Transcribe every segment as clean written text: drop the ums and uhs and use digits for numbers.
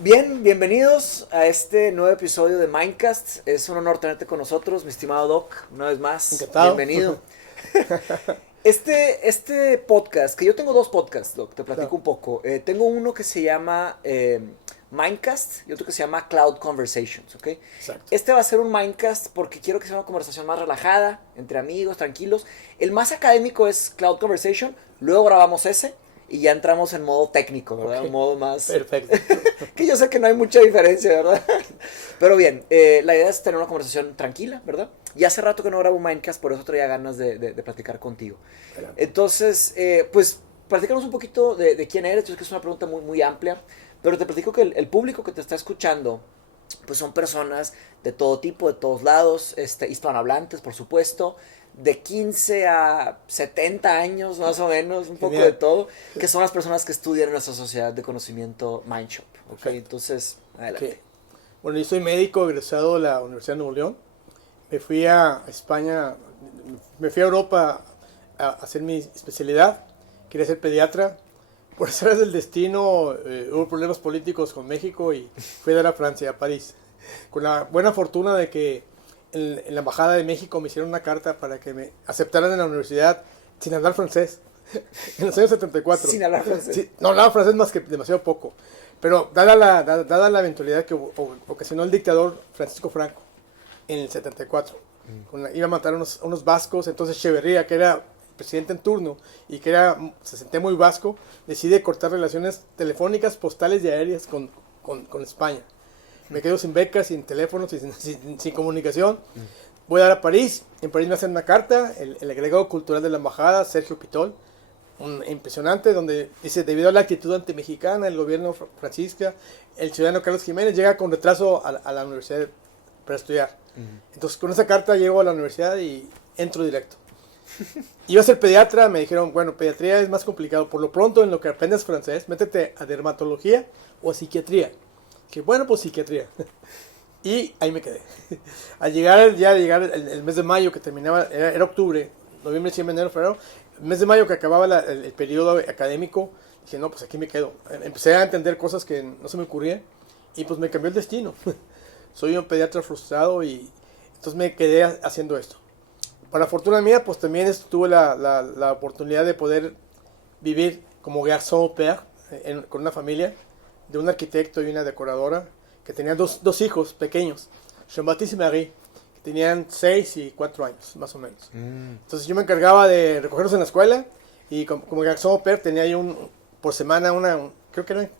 Bien, bienvenidos a este nuevo episodio de Mindcast. Es un honor tenerte con nosotros, mi estimado Doc, una vez más. Encantado. Bienvenido. Este podcast, que yo tengo dos podcasts, Doc, te platico un poco. Tengo uno que se llama Mindcast y otro que se llama Cloud Conversations, ¿ok? Exacto. Este va a ser un Mindcast porque quiero que sea una conversación más relajada, entre amigos, tranquilos. El más académico es Cloud Conversation, luego grabamos ese y ya entramos en modo técnico, ¿verdad? Okay. Un modo más... Perfecto. que yo sé que no hay mucha diferencia, ¿verdad? Pero bien, la idea es tener una conversación tranquila, ¿verdad? Y hace rato que no grabo un Mindcast, por eso traía ganas de platicar contigo. Entonces, pues, platícanos un poquito de quién eres. Yo sé que es una pregunta muy, muy amplia, pero te platico que el público que te está escuchando, pues son personas de todo tipo, de todos lados, hispanohablantes, por supuesto, de 15 a 70 años más o menos, un poco de todo, que son las personas que estudian en nuestra sociedad de conocimiento Mindshop. ¿Okay? Entonces, adelante. Okay. Bueno, yo soy médico egresado de la Universidad de Nuevo León. Me fui a España, me fui a Europa a hacer mi especialidad. Quería ser pediatra. Por azares del destino hubo problemas políticos con México y fui a dar a Francia, a París. Con la buena fortuna de que en la Embajada de México me hicieron una carta para que me aceptaran en la universidad sin hablar francés. En los años 74. Sin hablar francés. Sí, no hablaba francés más que demasiado poco. Pero dada la eventualidad que ocasionó el dictador Francisco Franco en el 74, iba a matar a unos vascos, entonces Echeverría, que era presidente en turno y que se sentía muy vasco, decide cortar relaciones telefónicas, postales y aéreas con España. Me quedo sin becas, sin teléfonos, sin comunicación. Voy a dar a París. En París me hacen una carta, el agregado cultural de la embajada, Sergio Pitol, impresionante, donde dice: debido a la actitud antimexicana del gobierno franquista, el ciudadano Carlos Jiménez llega con retraso a la universidad para estudiar. Entonces con esa carta llego a la universidad y entro directo. Iba a ser pediatra, me dijeron: bueno, pediatría es más complicado, por lo pronto en lo que aprendes francés, métete a dermatología o a psiquiatría. Que bueno, pues psiquiatría. Y ahí me quedé. Al llegar el mes de mayo, que terminaba, era octubre, noviembre, diciembre, enero, febrero, el mes de mayo que acababa el periodo académico, dije: no, pues aquí me quedo. Empecé a entender cosas que no se me ocurrían y pues me cambió el destino. Soy un pediatra frustrado y entonces me quedé haciendo esto. Para fortuna mía, pues también tuve la oportunidad de poder vivir como garçon au pair con una familia de un arquitecto y una decoradora que tenían dos hijos pequeños, Jean-Baptiste y Marie, que tenían 6 y 4 años, más o menos. Entonces yo me encargaba de recogerlos en la escuela y como garçon au pair tenía yo por semana creo que eran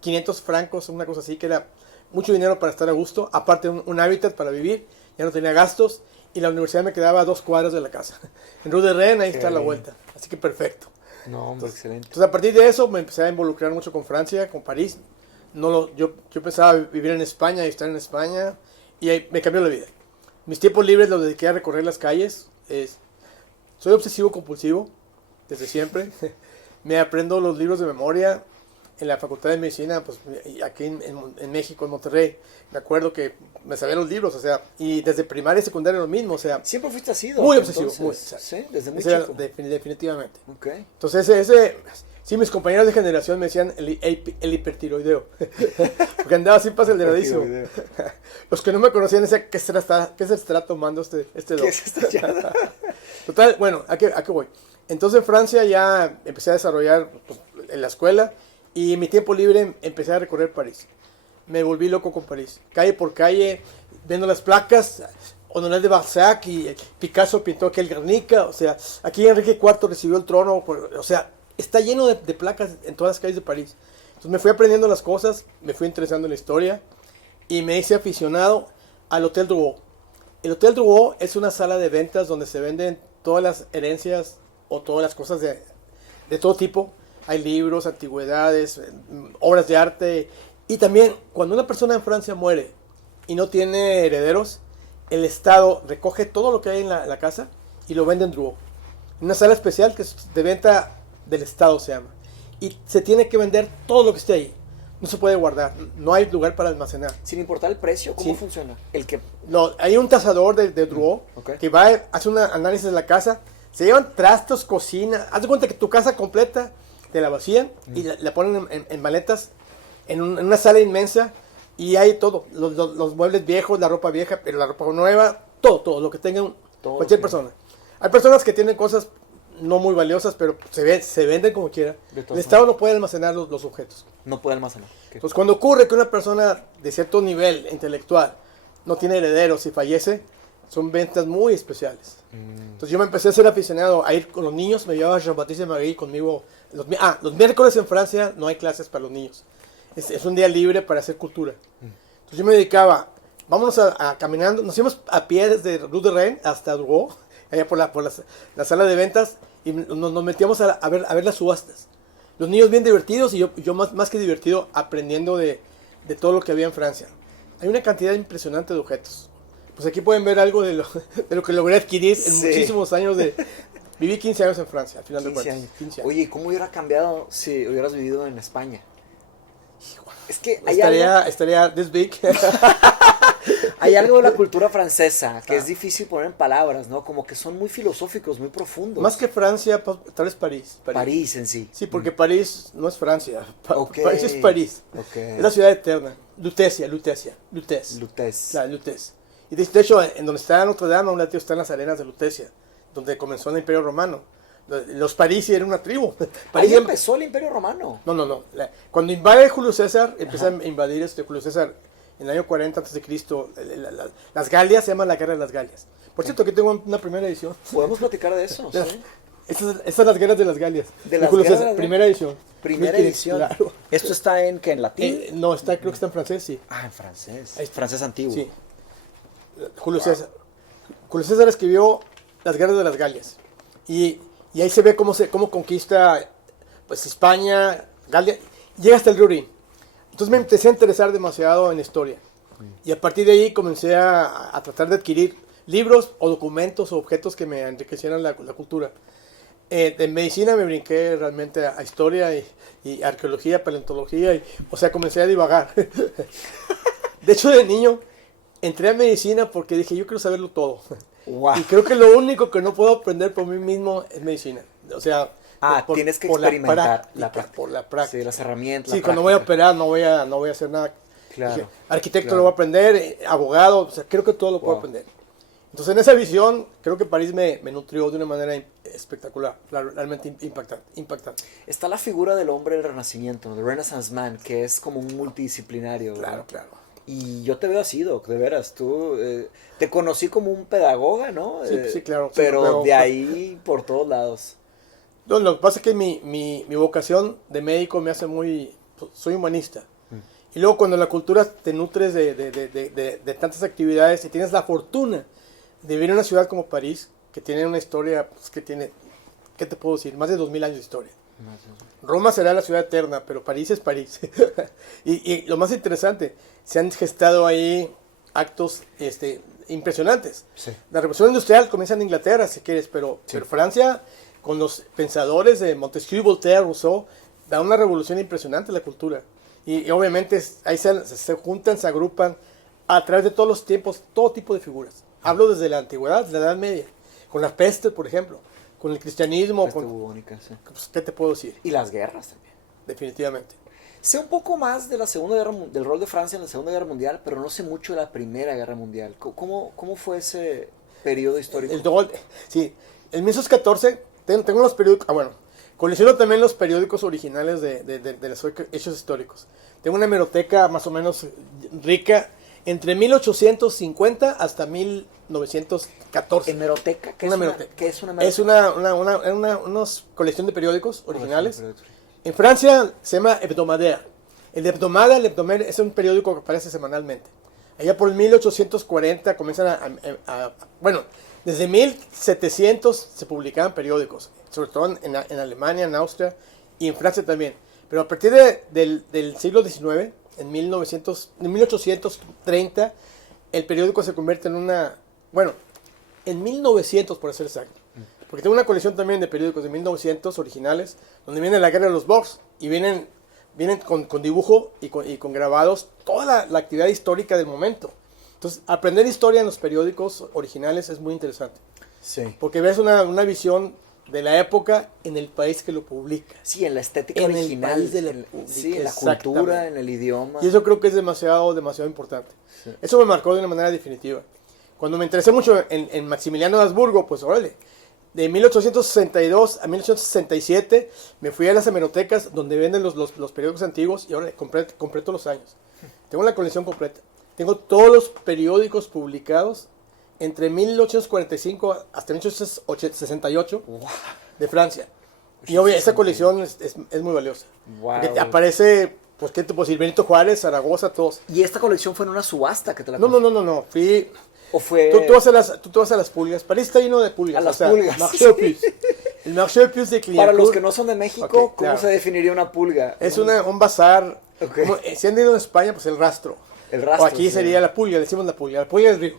500 francos, una cosa así, que era mucho dinero para estar a gusto, aparte un hábitat para vivir, ya no tenía gastos y la universidad me quedaba a 2 cuadras de la casa. En Rue de Rennes, ahí está la vuelta, así que perfecto. No, hombre, excelente. Entonces a partir de eso me empecé a involucrar mucho con Francia, con París. Yo empezaba a vivir en España y estar en España y ahí me cambió la vida. Mis tiempos libres los dediqué a recorrer las calles. Soy obsesivo compulsivo desde siempre. Me aprendo los libros de memoria. En la Facultad de Medicina, pues aquí en México, en Monterrey, me acuerdo que me sabía los libros, o sea, y desde primaria y secundaria lo mismo, o sea. ¿Siempre fuiste así, Doc? Muy obsesivo, entonces, ¿sí? Desde muy chico. Definitivamente. Okay. Entonces sí, mis compañeros de generación me decían el hipertiroideo, porque andaba así aceleradísimo. Los que no me conocían decían: ¿qué se estará tomando este Doc? ¿Qué es esta chada? Total, bueno, ¿a qué voy? Entonces en Francia ya empecé a desarrollar pues, en la escuela. Y en mi tiempo libre empecé a recorrer París. Me volví loco con París. Calle por calle, viendo las placas. Honoré de Balzac y Picasso pintó aquí el Guernica. O sea, aquí Enrique IV recibió el trono. O sea, está lleno de placas en todas las calles de París. Entonces me fui aprendiendo las cosas, me fui interesando en la historia. Y me hice aficionado al Hotel Drouot. El Hotel Drouot es una sala de ventas donde se venden todas las herencias o todas las cosas de todo tipo. Hay libros, antigüedades, obras de arte. Y también, cuando una persona en Francia muere y no tiene herederos, el Estado recoge todo lo que hay en la casa y lo vende en Drouot. Una sala especial que es de venta del Estado, se llama. Y se tiene que vender todo lo que esté ahí. no se puede guardar, no hay lugar para almacenar. Sin importar el precio, ¿cómo Sí. funciona? El que... No, hay un tasador de Drouot Ok. que va, hace un análisis de la casa, se llevan trastos, cocina, haz de cuenta que tu casa completa te la vacían y la ponen en maletas en una sala inmensa y hay todo, los muebles viejos, la ropa vieja, pero la ropa nueva, todo lo que tengan Todo, cualquier sí. persona. Hay personas que tienen cosas no muy valiosas, pero se venden como quiera. De todas El Estado no puede almacenar los objetos. No puede almacenar. Ok. Entonces, cuando ocurre que una persona de cierto nivel intelectual no tiene herederos y fallece, son ventas muy especiales. Entonces, yo me empecé a ser aficionado a ir con los niños, me llevaba a Jean-Baptiste Marie conmigo. Los miércoles en Francia no hay clases para los niños. Es un día libre para hacer cultura. Entonces, yo me dedicaba, vámonos a caminando, nos íbamos a pie desde Rue de Rennes hasta Drouot, allá por la sala de ventas, y nos metíamos a ver las subastas. Los niños bien divertidos y yo más que divertido aprendiendo de todo lo que había en Francia. Hay una cantidad impresionante de objetos. Pues aquí pueden ver algo de lo que logré adquirir en Sí. muchísimos años Viví 15 años en Francia, al final de 15 cuentas. años. 15 años. Oye, ¿cómo hubiera cambiado si hubieras vivido en España? Es que hay algo, Estaría this big. hay algo de la cultura francesa que es difícil poner en palabras, ¿no? Como que son muy filosóficos, muy profundos. Más que Francia, tal vez París. París en sí. Sí, porque París no es Francia. Ok. París es París. Ok. Es la ciudad eterna. Lutecia. Lutez. La Lutez. Y de hecho, en donde está Notre Dame, a un lado están las arenas de Lutecia, donde comenzó el Imperio Romano. Los Parisi eran una tribu. Ahí París empezó el Imperio Romano. No. Cuando invade Julio César, empieza a invadir Julio César en el año 40 a.C. Las Galias, se llama la Guerra de las Galias. Por cierto, aquí tengo una primera edición. Podemos platicar de eso, ¿sí? Estas son las guerras de las Galias. De las Julio guerras César, de las- primera edición. Primera 1500, edición. claro. ¿Esto está en qué? ¿En latín? No, creo que está en francés, sí. En francés. Ahí- Francés antiguo. Sí. Julio César. Julio César escribió las guerras de las Galias. Y ahí se ve cómo conquista pues, España, Galia, llega hasta el río Rin. Entonces me empecé a interesar demasiado en la historia. Y a partir de ahí comencé a tratar de adquirir libros o documentos o objetos que me enriquecieran la cultura. En medicina me brinqué realmente a historia y arqueología, paleontología, o sea, comencé a divagar. De hecho, de niño entré a medicina porque dije, yo quiero saberlo todo. Wow. Y creo que lo único que no puedo aprender por mí mismo es medicina. O sea, Tienes que por experimentar por la práctica. Sí, las herramientas. Sí, la cuando voy a práctica. operar no voy a hacer nada. Claro, Dije, arquitecto claro. lo voy a aprender, abogado, o sea, creo que todo lo puedo Wow. aprender. Entonces, en esa visión, creo que París me nutrió de una manera espectacular, realmente impactante. Está la figura del hombre del Renacimiento, ¿no? The Renaissance Man, que es como un multidisciplinario. ¿verdad? Claro. Y yo te veo así, Doc, de veras. Tú te conocí como un pedagoga, ¿no? Sí, claro. Sí, Pero de ahí por todos lados. No, lo que pasa es que mi vocación de médico me hace soy humanista. Y luego cuando la cultura te nutres de tantas actividades y tienes la fortuna de vivir en una ciudad como París, que tiene una historia, pues, ¿qué te puedo decir? Más de 2000 años de historia. Roma será la ciudad eterna, pero París es París. y lo más interesante, se han gestado ahí actos impresionantes. Sí. La revolución industrial comienza en Inglaterra, si quieres, pero Francia, con los pensadores de Montesquieu, Voltaire, Rousseau, da una revolución impresionante en la cultura. Y obviamente ahí se juntan, se agrupan a través de todos los tiempos, todo tipo de figuras. Hablo desde la antigüedad, desde la Edad Media, con la peste, por ejemplo, con el cristianismo, Peste bubónica, sí. pues, ¿qué te puedo decir? Y las guerras también. Definitivamente. Sé un poco más de la Segunda Guerra del rol de Francia en la Segunda Guerra Mundial, pero no sé mucho de la Primera Guerra Mundial. ¿Cómo fue ese periodo histórico? Sí, en 1914 tengo los periódicos, colecciono también los periódicos originales de los hechos históricos. Tengo una hemeroteca más o menos rica entre 1850 hasta 1914. ¿Hemeroteca? ¿Qué Una es hemeroteca. ¿Qué es una hemeroteca? Es una colección de periódicos originales. En Francia se llama hebdomadaire. El hebdomadaire es un periódico que aparece semanalmente. Allá por el 1840 comienzan desde 1700 se publicaban periódicos, sobre todo en Alemania, en Austria y en Francia también. Pero a partir del siglo XIX, en 1830, el periódico se convierte en 1900 por ser exacto. Porque tengo una colección también de periódicos de 1900 originales, donde viene la guerra de los Boers y vienen vienen con dibujo y con grabados toda la actividad histórica del momento. Entonces, aprender historia en los periódicos originales es muy interesante. Sí. Porque ves una visión de la época en el país que lo publica. Sí, en la estética En el original. país de la Sí, en la exactamente. cultura, en el idioma. Y eso creo que es demasiado importante. Sí. Eso me marcó de una manera definitiva. Cuando me interesé mucho en Maximiliano de Habsburgo, pues órale, de 1862 a 1867 me fui a las hemerotecas donde venden los periódicos antiguos y ahora compré todos los años. Tengo la colección completa. Tengo todos los periódicos publicados entre 1845 hasta 1868 Wow. de Francia. Y obvio, esa colección es muy valiosa. Wow. Porque aparece, pues, ¿qué te puedo decir? Benito Juárez, Zaragoza, todos. ¿Y esta colección fue en una subasta que te la No. Fui... ¿O fue...? Tú vas a las pulgas. París está lleno de pulgas. A las pulgas. Marché aux puces. El Marché aux puces de Clignancourt. Para los que no son de México, Ok, ¿cómo claro. se definiría una pulga? Es un bazar. Ok. Si han ido en España, pues el rastro. El rastro, O aquí sí. sería la pulga, le decimos la pulga. La pulga del río.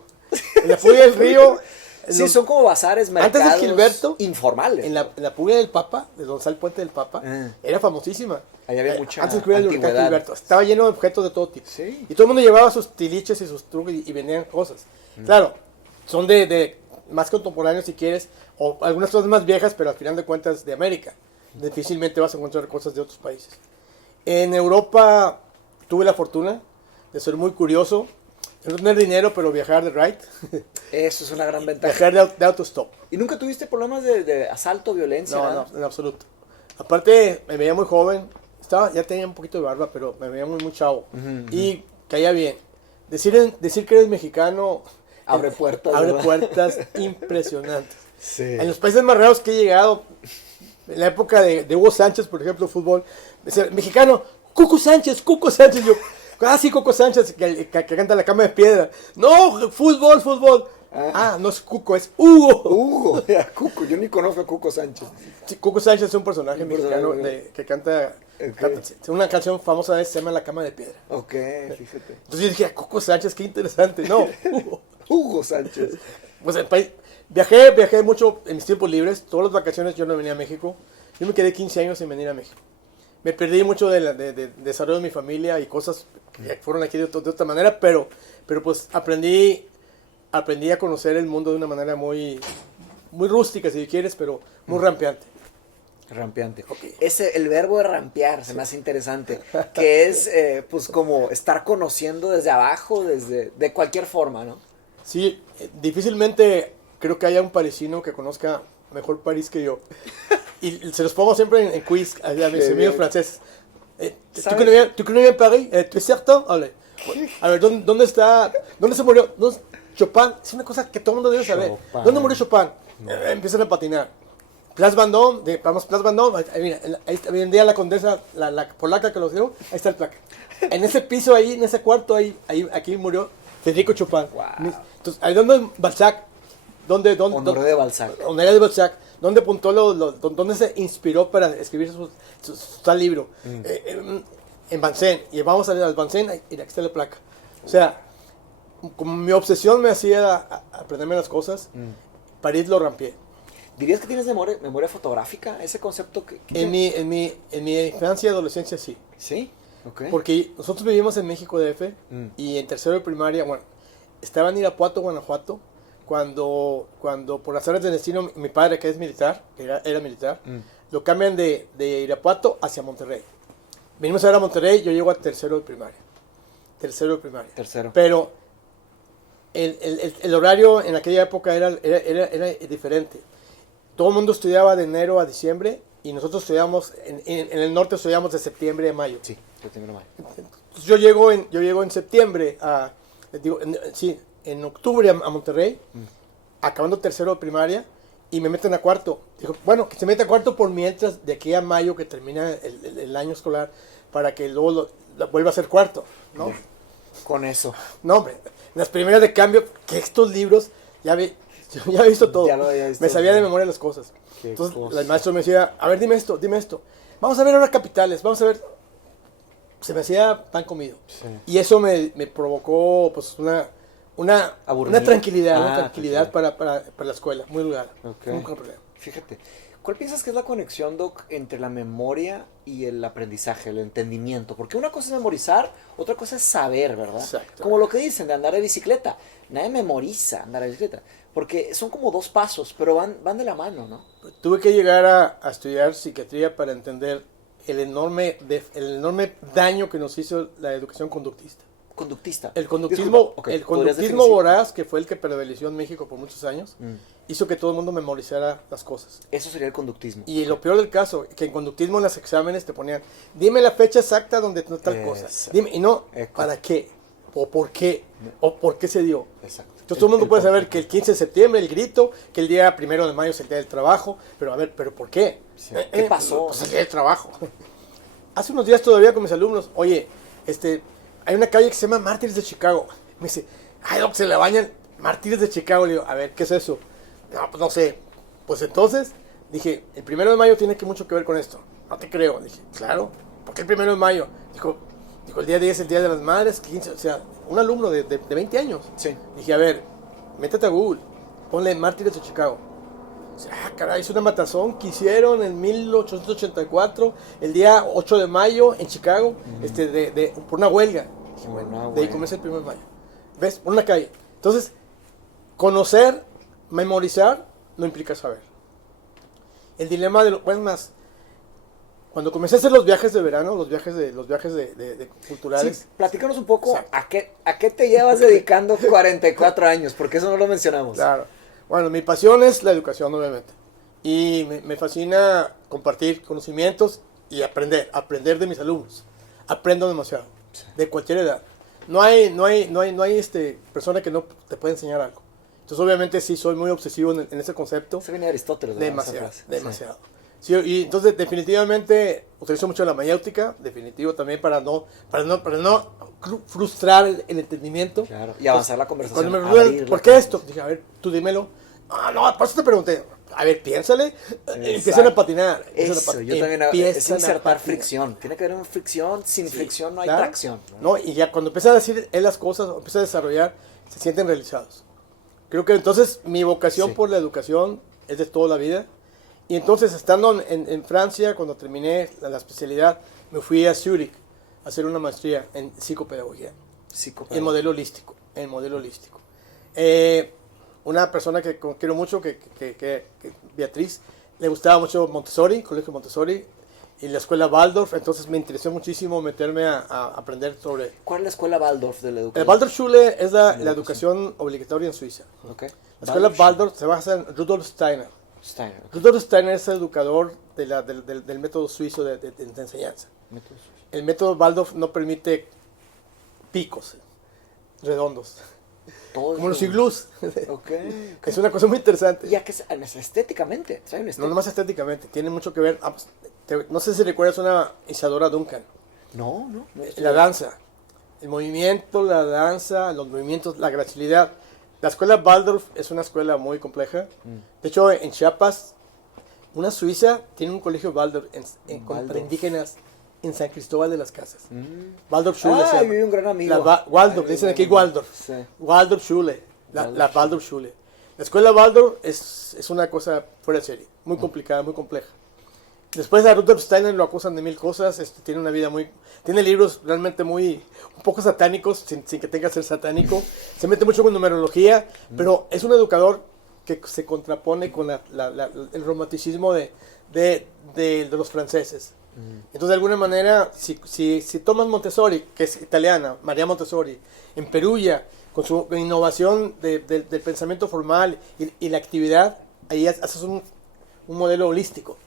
En la pulga del río... Sí, son como bazares, mercados Antes de Gilberto, informales. en la pulga del Papa, de donde está el puente del Papa, Ah. era famosísima. Ahí había mucha Antes que hubiera el huracán antigüedad. Gilberto. Estaba lleno de objetos de todo tipo. Sí. Y todo el mundo llevaba sus tiliches y sus trucos y vendían cosas. Claro, son de más contemporáneos si quieres, o algunas cosas más viejas, pero al final de cuentas de América. Difícilmente vas a encontrar cosas de otros países. En Europa tuve la fortuna de ser muy curioso, de no tener dinero, pero viajar de ride, Eso es una gran ventaja. viajar de autostop. ¿Y nunca tuviste problemas de asalto, violencia? No, nada? no, en absoluto. Aparte, me veía muy joven, ya tenía un poquito de barba, pero me veía muy chavo. Y caía bien. Decir que eres mexicano Abre puertas, abre ¿verdad? puertas impresionantes. Sí. En los países más raros que he llegado, en la época de Hugo Sánchez, por ejemplo, fútbol, me decía, mexicano, Cuco Sánchez, yo, sí, Cuco Sánchez, que canta La Cama de Piedra. No, fútbol. No es Cuco, es Hugo. Hugo, Cuco, yo ni conozco a Cuco Sánchez. Sí, Cuco Sánchez es un personaje Un mexicano personaje. que canta, Ok. una canción famosa de él, se llama La Cama de Piedra. Ok, fíjate. Entonces yo dije, Cuco Sánchez, qué interesante. No, Hugo. Hugo Sánchez. Pues el país, viajé mucho en mis tiempos libres, todas las vacaciones yo no venía a México. Yo me quedé 15 años sin venir a México. Me perdí mucho de desarrollo de mi familia y cosas que fueron aquí de otra manera, pero pues aprendí a conocer el mundo de una manera muy rústica, si quieres, pero muy rampeante. Rampeante. Ok. El verbo de rampear se me hace interesante, que es pues como estar conociendo desde abajo, de cualquier forma, ¿no? Sí, difícilmente creo que haya un parisino que conozca mejor París que yo. Y se los pongo siempre en quiz a mis Qué amigos bien. franceses. ¿Sabes? ¿Tú connais bien París? ¿Tu es cierto? A ver, ¿dónde se murió? Chopin, es una cosa que todo el mundo debe saber. Chopin. ¿Dónde murió Chopin? Empiezan a patinar. Place Vendôme, Place Vendôme, mira, ahí está, hoy en día la condesa, la polaca que lo dio, ahí está el placa. En ese piso ahí, en ese cuarto aquí murió Federico Chopin. Wow. Entonces, ahí donde Balzac, Honoré de Balzac. Honoré de Balzac, donde apuntó donde se inspiró para escribir su tal libro. En Vincennes, y vamos al Vincennes y aquí está la placa. O sea, como mi obsesión me hacía aprenderme las cosas, París lo rampié. ¿Dirías que tienes memoria fotográfica? Ese concepto que... En mi infancia y adolescencia sí. ¿Sí? Ok. Porque nosotros vivimos en México DF y en tercero de primaria, bueno, estaba en Irapuato, Guanajuato, cuando por azares del destino, mi padre, que es militar, que era militar, lo cambian de Irapuato hacia Monterrey. Venimos a ver a Monterrey, yo llego a tercero de primaria. Tercero. Pero el horario en aquella época era diferente. Todo el mundo estudiaba de enero a diciembre y nosotros estudiamos, en el norte estudiamos de septiembre a mayo. Sí, septiembre, mayo. Entonces yo llego en septiembre, en octubre a Monterrey, acabando tercero de primaria, y me meten a cuarto. Dijo, bueno, que se meta a cuarto por mientras, de aquí a mayo que termina el año escolar, para que luego lo vuelva a ser cuarto, ¿no? Con eso. No, hombre, en las primeras de cambio, que estos libros, yo ya he visto todo. Ya lo había visto. Me sabía de memoria las cosas. Qué Entonces, cosa. el maestro me decía, a ver, dime esto. Vamos a ver ahora capitales, vamos a ver. Se me hacía pan comido. Sí. Y eso me provocó, pues, una Aburrimiento. tranquilidad, Ah, para la escuela, muy lugar. Ok. Nunca problema. Fíjate. ¿Cuál piensas que es la conexión, Doc, entre la memoria y el aprendizaje, el entendimiento? Porque una cosa es memorizar, otra cosa es saber, ¿verdad? Exacto. Como lo que dicen de andar de bicicleta. Nadie memoriza andar de bicicleta. Porque son como dos pasos, pero van de la mano, ¿no? Tuve que llegar a estudiar psiquiatría para entender el enorme daño que nos hizo la educación conductista. Conductista. El conductismo, Disculpa, ok, el ¿podrías conductismo definir? voraz, que fue el que prevaleció en México por muchos años, Mm. hizo que todo el mundo memorizara las cosas. Eso sería el conductismo. Y lo peor del caso, que en conductismo en los exámenes te ponían, dime la fecha exacta donde no tal cosa. Exacto. Dime, y no, Eco. ¿para qué? ¿O por qué? ¿O por qué se dio? Exacto. Entonces todo el mundo puede por saber qué. que el 15 de septiembre el grito, que el día 1 de mayo es el día del trabajo, pero a ver, ¿pero por qué? Sí. ¿Qué pasó? Pues el día del trabajo. Hace unos días todavía con mis alumnos, oye, hay una calle que se llama Mártires de Chicago. Me dice, ay, Doc, se le bañan Mártires de Chicago. Le digo, a ver, ¿qué es eso? No, pues no sé. Pues entonces, dije, el 1 de mayo tiene mucho que ver con esto. No te creo. Dije, claro, ¿por qué el 1 de mayo? Dijo, el día 10 es el Día de las Madres, 15, o sea, un alumno de 20 años. Sí. Dije, a ver, métete a Google, ponle Mártires de Chicago. Dice, caray, es una matazón que hicieron en 1884, el día 8 de mayo en Chicago, por una huelga. Dije, bueno, Una de ahí huelga. comienza el 1 de mayo. ¿Ves? Por una calle. Entonces, conocer, memorizar, no implica saber. El dilema de bueno, más, cuando comencé a hacer los viajes de verano, los viajes de culturales, Sí, platícanos un poco Exacto. a qué te llevas dedicando 44 años, porque eso no lo mencionamos. claro. Bueno, mi pasión es la educación, obviamente. Y me fascina compartir conocimientos y aprender de mis alumnos. Aprendo demasiado, de cualquier edad. No hay persona que no te pueda enseñar algo. Entonces, obviamente, sí, soy muy obsesivo en ese concepto. Eso viene de Aristóteles, ¿verdad? Demasiado, Esa frase. demasiado. Sí, y entonces, definitivamente, utilizo mucho la mayéutica, definitivo también para no frustrar el entendimiento. Sí, claro. Y avanzar la conversación. Cuando me preguntan, abrir la ¿por qué esto? conversación. Dije, a ver, tú dímelo. Ah, no, por eso te pregunté. A ver, piénsale. Empiezan Exacto. a patinar. Eso, yo también es empiezan a insertar patinar. fricción. Tiene que haber una fricción, sin Sí, fricción no hay claro. tracción. No, y ya cuando empieza a decir él las cosas, o empieza a desarrollar, se sienten realizados. Creo que entonces mi vocación Sí. por la educación es de toda la vida. Y entonces, estando en Francia, cuando terminé la especialidad, me fui a Zurich a hacer una maestría en psicopedagogía, en modelo holístico. Una persona que quiero mucho, que Beatriz, le gustaba mucho Montessori, Colegio Montessori, y la escuela Waldorf, entonces me interesó muchísimo meterme a aprender sobre... ¿Cuál es la escuela Waldorf de la El educación? Waldorfschule es la educación. educación obligatoria en Suiza. Okay. La escuela Waldorf se basa en Rudolf Steiner. Steiner. ok. Rudolf Steiner es el educador del método suizo de enseñanza. Métodos. El método Waldorf no permite picos redondos, Todo como los eso. iglús. Ok. Es una cosa muy interesante. Ya que estéticamente. ¿Trae una No estética? nomás estéticamente, tiene mucho que ver. No sé si recuerdas una Isadora Duncan. No. La danza, el movimiento, la danza, los movimientos, la gracilidad. La escuela Waldorf es una escuela muy compleja. De hecho, en Chiapas, una suiza tiene un colegio Waldorf para Waldorf. indígenas en San Cristóbal de las Casas. Mm. Waldorfschule se Ah, llama. vive un gran amigo. Waldorf, Ay, dicen un aquí gran amigo. Waldorf. Sí. Waldorfschule. La Waldorfschule. Waldorfschule. La escuela Waldorf es una cosa fuera de serie. Muy complicada, muy compleja. Después a Rudolf Steiner lo acusan de mil cosas. Tiene una vida tiene libros realmente un poco satánicos, sin que tenga que ser satánico. Se mete mucho con numerología, pero es un educador que se contrapone con el romanticismo de los franceses. Entonces, de alguna manera, si tomas Montessori, que es italiana, María Montessori, en Perugia, con su innovación del pensamiento formal y la actividad, ahí haces un modelo holístico.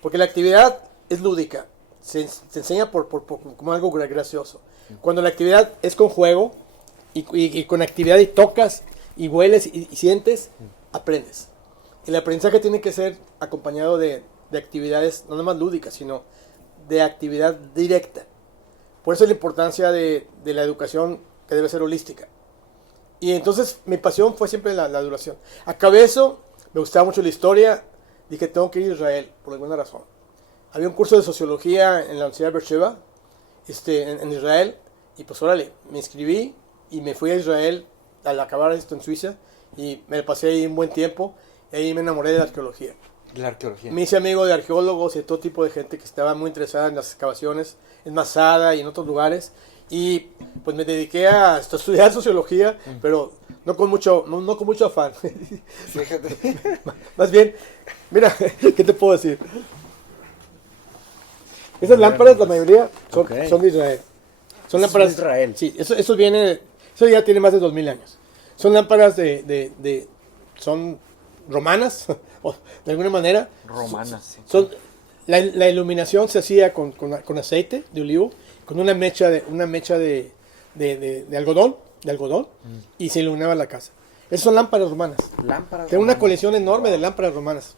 Porque la actividad es lúdica, se enseña como algo gracioso. Cuando la actividad es con juego y con actividad y tocas y hueles y sientes, aprendes. El aprendizaje tiene que ser acompañado de actividades no nomás lúdicas, sino de actividad directa. Por eso la importancia de la educación que debe ser holística. Y entonces mi pasión fue siempre la duración. Acabé eso, me gustaba mucho la historia, dije tengo que ir a Israel por alguna razón. Había un curso de sociología en la Universidad de Beersheba, en Israel, y pues órale, me inscribí y me fui a Israel al acabar esto en Suiza y me pasé ahí un buen tiempo y ahí me enamoré de la arqueología. La arqueología. Me hice amigo de arqueólogos y de todo tipo de gente que estaba muy interesada en las excavaciones en Masada y en otros lugares. Y pues me dediqué a estudiar sociología, pero no con mucho afán. Fíjate. Más bien, mira, ¿qué te puedo decir? Esas lámparas, la mayoría, son de Israel. Son lámparas de Israel. Sí, eso ya tiene más de 2000 años. Son lámparas son romanas, o de alguna manera. Romanas, sí. La iluminación se hacía con aceite de olivo, con una mecha de algodón, y se iluminaba la casa. Esas son lámparas romanas. Tengo una colección enorme de lámparas romanas.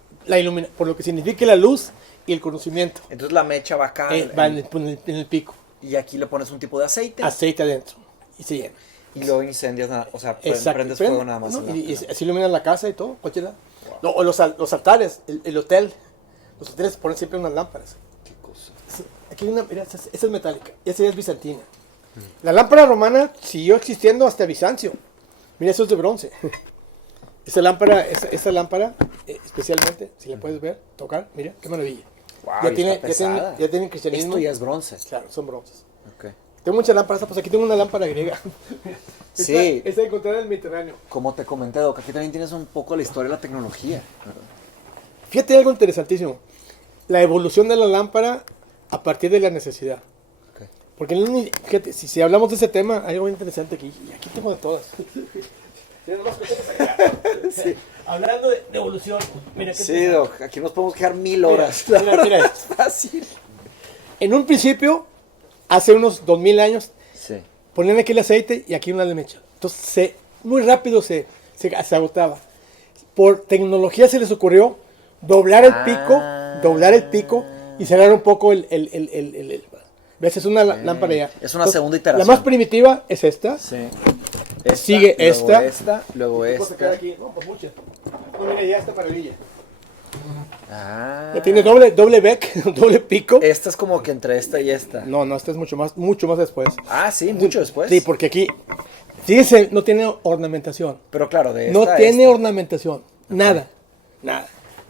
Por lo que significa la luz y el conocimiento. Entonces la mecha va acá. Va en el pico. Y aquí le pones un tipo de aceite. Aceite adentro. Y se llena. Y luego incendias nada. O sea, prendes Prende, fuego nada más. ¿no? Y así iluminan la casa y todo. Cualquiera. Wow. No, o los altares, el hotel. Los hoteles ponen siempre unas lámparas. Qué cosa. Aquí hay una, mira, esa es metálica. Y esa ya es bizantina. La lámpara romana siguió existiendo hasta Bizancio. Mira, eso es de bronce. Esa lámpara, especialmente, si la puedes ver, tocar, mira, qué maravilla. Wow, ya tienen cristianismo. Esto ya es bronce. Claro, son bronces. Okay. Tengo muchas lámparas, pues aquí tengo una lámpara griega. Sí. Esta encontrada en el Mediterráneo. Como te comenté, Doc, aquí también tienes un poco la historia de la tecnología. Fíjate algo interesantísimo. La evolución de la lámpara a partir de la necesidad. Okay. Porque fíjate, si hablamos de ese tema, hay algo interesante aquí. Y aquí tengo de todas. Sí. Hablando de evolución. Mira, sí, Doc, aquí nos podemos quedar 1000 horas. Mira es fácil. En un principio, hace unos 2000 años, sí, ponían aquí el aceite y aquí una mecha. Entonces, muy rápido se agotaba. Por tecnología se les ocurrió doblar el pico y cerrar un poco ¿ves? Es una lámpara ya. Es una segunda iteración. La más primitiva es esta. Sí. Sigue luego esta. Luego esta. Aquí? No, pues muchas. No, mira, ya esta maravilla. Ah. Ya tiene doble bec, doble pico. Esta es como que entre esta y esta. No, esta es mucho más después. Ah, sí, mucho después. Sí, porque aquí, fíjese, no tiene ornamentación. Pero claro, de esta no tiene esta. ornamentación. Nada.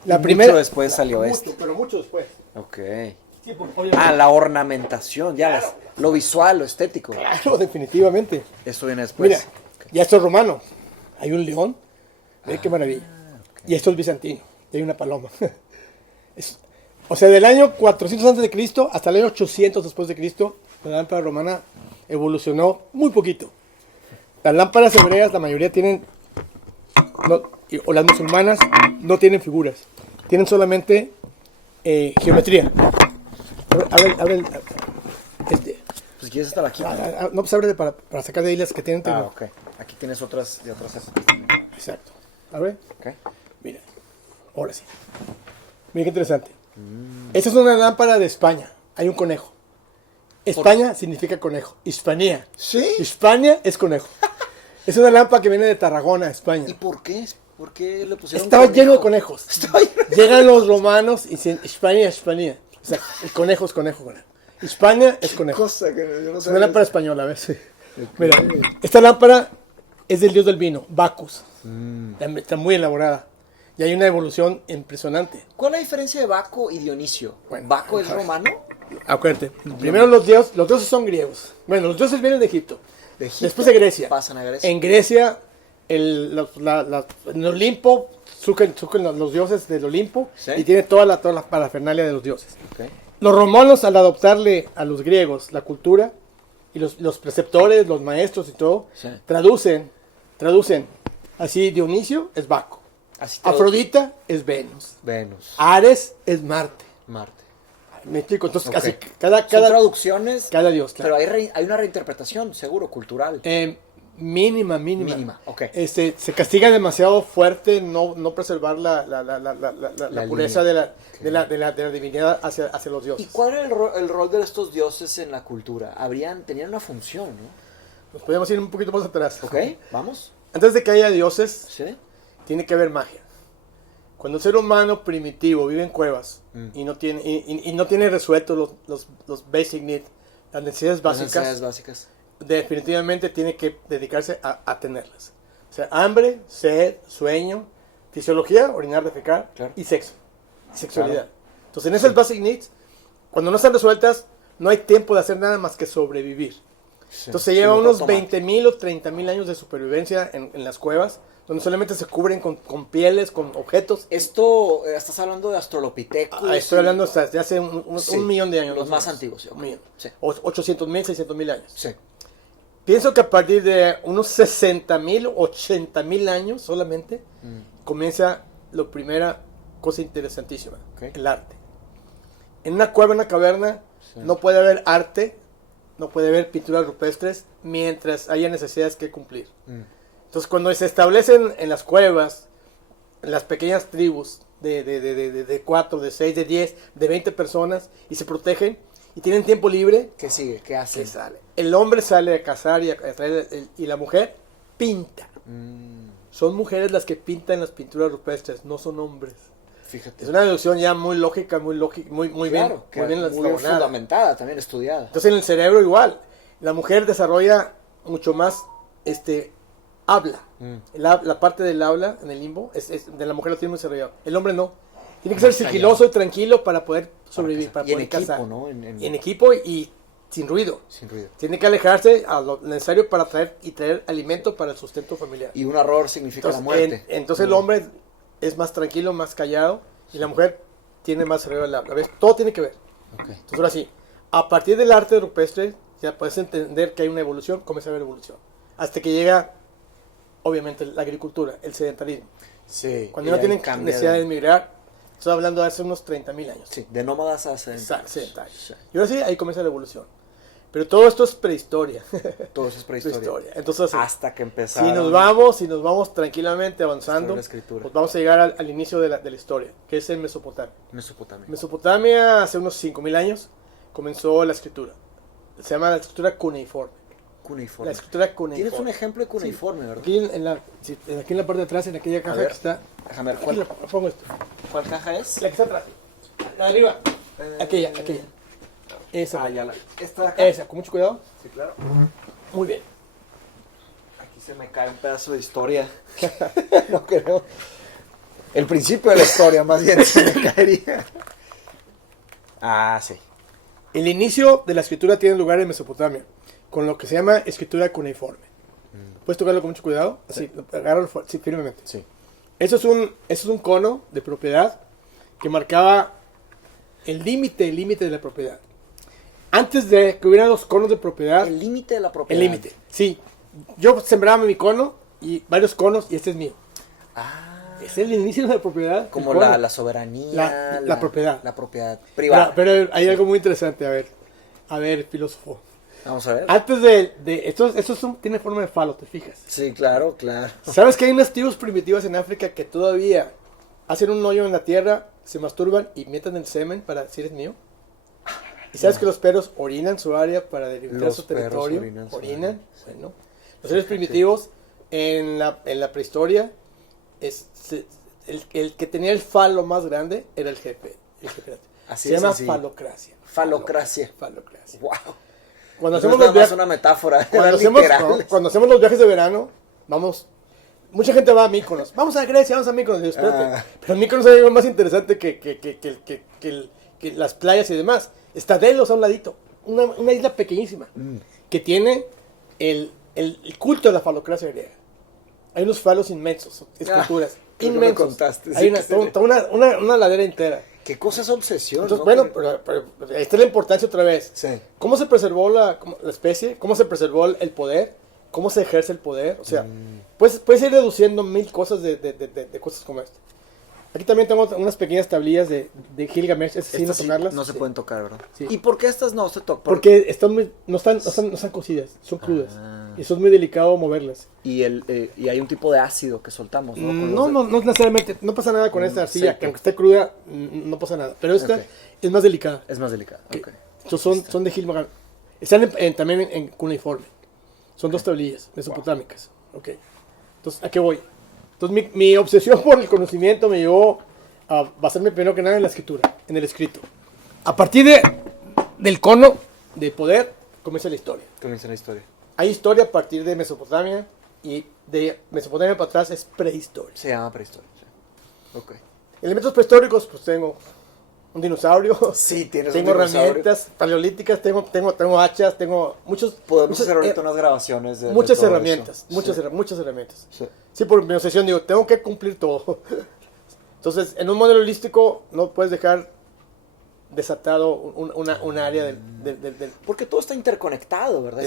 La primera. Mucho después salió esta. Pero mucho después. Ok. Sí, la ornamentación, ya claro. Lo visual, lo estético. Claro, definitivamente. Esto viene después. Mira, ya esto es romano. Hay un león. Ve qué maravilla. Okay. Y esto es bizantino. Y hay una paloma. O sea, del año 400 antes de Cristo hasta el año 800 después de Cristo, la lámpara romana evolucionó muy poquito. Las lámparas hebreas, la mayoría tienen, o las musulmanas, no tienen figuras. Tienen solamente geometría. Abre pues quieres estar aquí. No, pues abre para sacar de ahí las que tienen. Ok. Aquí tienes otras de otras. Exacto. Abre. Ok. Mira. Ahora sí. Mira qué interesante. Esta es una lámpara de España. Hay un conejo. España significa conejo. Hispanía. ¿Sí? Hispania es conejo. Es una lámpara que viene de Tarragona, España. ¿Y por qué? ¿Por qué le pusieron Estaba lleno de conejos. Llegan los romanos y dicen Hispania. O sea, el conejo es conejo. Hispania es conejo. Cosa que yo no es una lámpara española, ¿ves? Mira, esta lámpara es del dios del vino, Bacchus. Está muy elaborada. Y hay una evolución impresionante. ¿Cuál es la diferencia de Baco y Dionisio? Bueno, ¿Baco es romano? Acuérdate. Primero los dioses son griegos. Bueno, los dioses vienen de Egipto. Después de Grecia. Pasan a Grecia. En Grecia, en Olimpo, surgen los dioses del Olimpo. ¿Sí? Y tiene toda la parafernalia de los dioses. Okay. Los romanos, al adoptarle a los griegos la cultura, y los preceptores, los maestros y todo, sí, traducen. Así, Dionisio es Baco. Afrodita es Venus. Ares es Marte. Me explico, entonces casi cada son traducciones. Cada dios, claro. Pero hay una reinterpretación, seguro, cultural. Mínima. Okay. Se castiga demasiado fuerte no preservar la pureza de la divinidad hacia los dioses. ¿Y cuál era el rol de estos dioses en la cultura? Tenían una función, ¿no? Nos podemos ir un poquito más atrás. Ok, vamos. Antes de que haya dioses, ¿sí? Tiene que haber magia. Cuando el ser humano primitivo vive en cuevas y no tiene resueltos los basic needs, las necesidades básicas, definitivamente tiene que dedicarse a tenerlas. O sea, hambre, sed, sueño, fisiología, orinar, defecar, claro, y sexo. sexualidad. Claro. Entonces, en esas basic needs, cuando no están resueltas, no hay tiempo de hacer nada más que sobrevivir. Sí. Entonces, se lleva Piloto unos automático. 20.000 o 30.000 años de supervivencia en las cuevas, donde solamente se cubren con pieles, con objetos. Esto, estás hablando de Australopithecus. Estoy hablando hasta de hace un Sí, millón de años. los más menos. antiguos, sí, ok. Un millón. Sí. 800.000, 600.000 años. Sí. Pienso que a partir de unos 60.000, 80.000 años solamente, comienza la primera cosa interesantísima, Ok. el arte. En una cueva, en una caverna, Sí. no puede haber arte, no puede haber pinturas rupestres mientras haya necesidades que cumplir. Entonces, cuando se establecen en las cuevas, en las pequeñas tribus de 4, de 6, de 10, de 20 personas, y se protegen, y tienen tiempo libre, ¿Qué sigue? ¿Qué ¿qué hace? sale? El hombre sale a cazar y a traer, y la mujer pinta. Son mujeres las que pintan las pinturas rupestres, no son hombres. Fíjate. Es una deducción ya muy lógica, muy claro, bien, que muy bien muy elaborada. fundamentada, también estudiada. Entonces en el cerebro igual, la mujer desarrolla mucho más, habla. La parte del habla en el limbo, de la mujer lo tiene muy desarrollado. El hombre no. Tiene que ser Más callado. sigiloso y tranquilo para poder sobrevivir, cazar. para Y en poder equipo, cazar. ¿no? Y en equipo y sin ruido. Sin ruido. Tiene que alejarse a lo necesario para traer alimento para el sustento familiar. Y un error significa la muerte. Entonces el hombre es más tranquilo, más callado, y la mujer tiene más cerebro a la vez. Todo tiene que ver. Ok. Entonces ahora sí, a partir del arte rupestre, ya puedes entender que hay una evolución, comienza a haber evolución. Hasta que llega, obviamente, la agricultura, el sedentarismo. Sí. Cuando y no ahí tienen cambia necesidad de emigrar, estoy hablando de hace unos 30.000 años. Sí, de nómadas a Exacto, sedentarios. sedentarios. Sí. Y ahora sí, ahí comienza la evolución. Pero todo esto es prehistoria. Todo eso es prehistoria. Prehistoria. Entonces, Hasta que empezaron. si nos vamos tranquilamente avanzando, la escritura. pues vamos a llegar al inicio de la historia, que es en Mesopotamia. Mesopotamia. Mesopotamia, hace unos 5.000 años, comenzó la escritura. Se llama la escritura cuneiforme. Cuneiforme. La escritura cuneiforme. Tienes un ejemplo de cuneiforme, ¿verdad? Aquí aquí en la parte de atrás, en aquella caja ver, que está. Déjame ver, Aquí ¿cuál, pongo esto. cuál caja es? La que está atrás. La de arriba. Aquella. Esa. Ah, ya la. ¿Esta de acá? Esa, con mucho cuidado. Sí, claro. Muy bien. Aquí se me cae un pedazo de historia. No creo. El principio de la historia, más bien, se me caería. Ah, sí. El inicio de la escritura tiene lugar en Mesopotamia, con lo que se llama escritura cuneiforme. ¿Puedes tocarlo con mucho cuidado? Así, agárralo sí, firmemente. Sí. Eso es un cono de propiedad que marcaba el límite de la propiedad. Antes de que hubiera los conos de propiedad, El límite de la propiedad. el límite. Sí, yo sembraba mi cono y varios conos y este es mío. Ah. Es el inicio de la propiedad. Como el cono. la soberanía. La propiedad. La propiedad privada. Pero hay algo muy interesante, a ver, filósofo. Vamos a ver. Antes esto tiene forma de falo, ¿te fijas? Sí, claro, claro. ¿Sabes que hay unas tribus primitivas en África que todavía hacen un hoyo en la tierra, se masturban y meten el semen para decir es mío? ¿Y sabes que los perros orinan su área para delimitar Los su perros territorio? orinan su Orinan. área. Bueno, los seres primitivos en la prehistoria, el que tenía el falo más grande era el jefe. Así Se es llama sencillo. falocracia. Falocracia. Falocracia. Wow. Cuando No hacemos es nada los más viajes, una metáfora. cuando era hacemos, literal. no, cuando hacemos los viajes de verano, vamos. Mucha gente va a Mykonos. Vamos a Grecia, vamos a Mykonos. Digo, espérate. Ah. Pero en Mykonos hay algo más interesante que las playas y demás. Está Delos a un ladito. Una isla pequeñísima. Que tiene el culto de la falocracia griega. Hay unos falos inmensos, esculturas. creo que me inmensos. contaste, Hay sí, una, que se toda una ladera entera. Qué cosa es obsesión. Entonces, ¿no? bueno, pero esta es la importancia otra vez. Sí. ¿Cómo se preservó la especie? ¿Cómo se preservó el poder? ¿Cómo se ejerce el poder? O sea, puedes ir deduciendo mil cosas de cosas como esta. Aquí también tengo unas pequeñas tablillas de Gilgamesh. Estas sí no Estas sí tocarlas. no se Sí. pueden tocar, ¿verdad? Sí. ¿Y por qué estas no se tocan? Porque no están cocidas, son crudas. Y eso es muy delicado moverlas. Y hay un tipo de ácido que soltamos, ¿no? Con los No necesariamente, no pasa nada con esta arcilla, sí, que aunque esté cruda, no pasa nada. Pero esta Ok. es más delicada. Es más delicado. Que- Ok. Estos son de Gilgamesh. Están también en cuneiforme. Son dos tablillas mesopotámicas. Ok. Entonces, ¿a qué voy? Entonces, mi obsesión por el conocimiento me llevó a basarme primero que nada en la escritura, en el escrito. A partir del cono de poder, comienza la historia. Comienza la historia. Hay historia a partir de Mesopotamia y de Mesopotamia para atrás es prehistoria. Se llama prehistoria. Sí. Ok. Elementos prehistóricos, pues tengo un dinosaurio. Sí, tienes tengo un dinosaurio. herramientas paleolíticas, tengo hachas, tengo Podemos hacer ahorita unas grabaciones de muchas todo herramientas, eso. muchas herramientas. Sí. Sí, por mi obsesión digo, tengo que cumplir todo. Entonces, en un modelo holístico no puedes dejar desatado un área del Porque todo está interconectado, ¿verdad?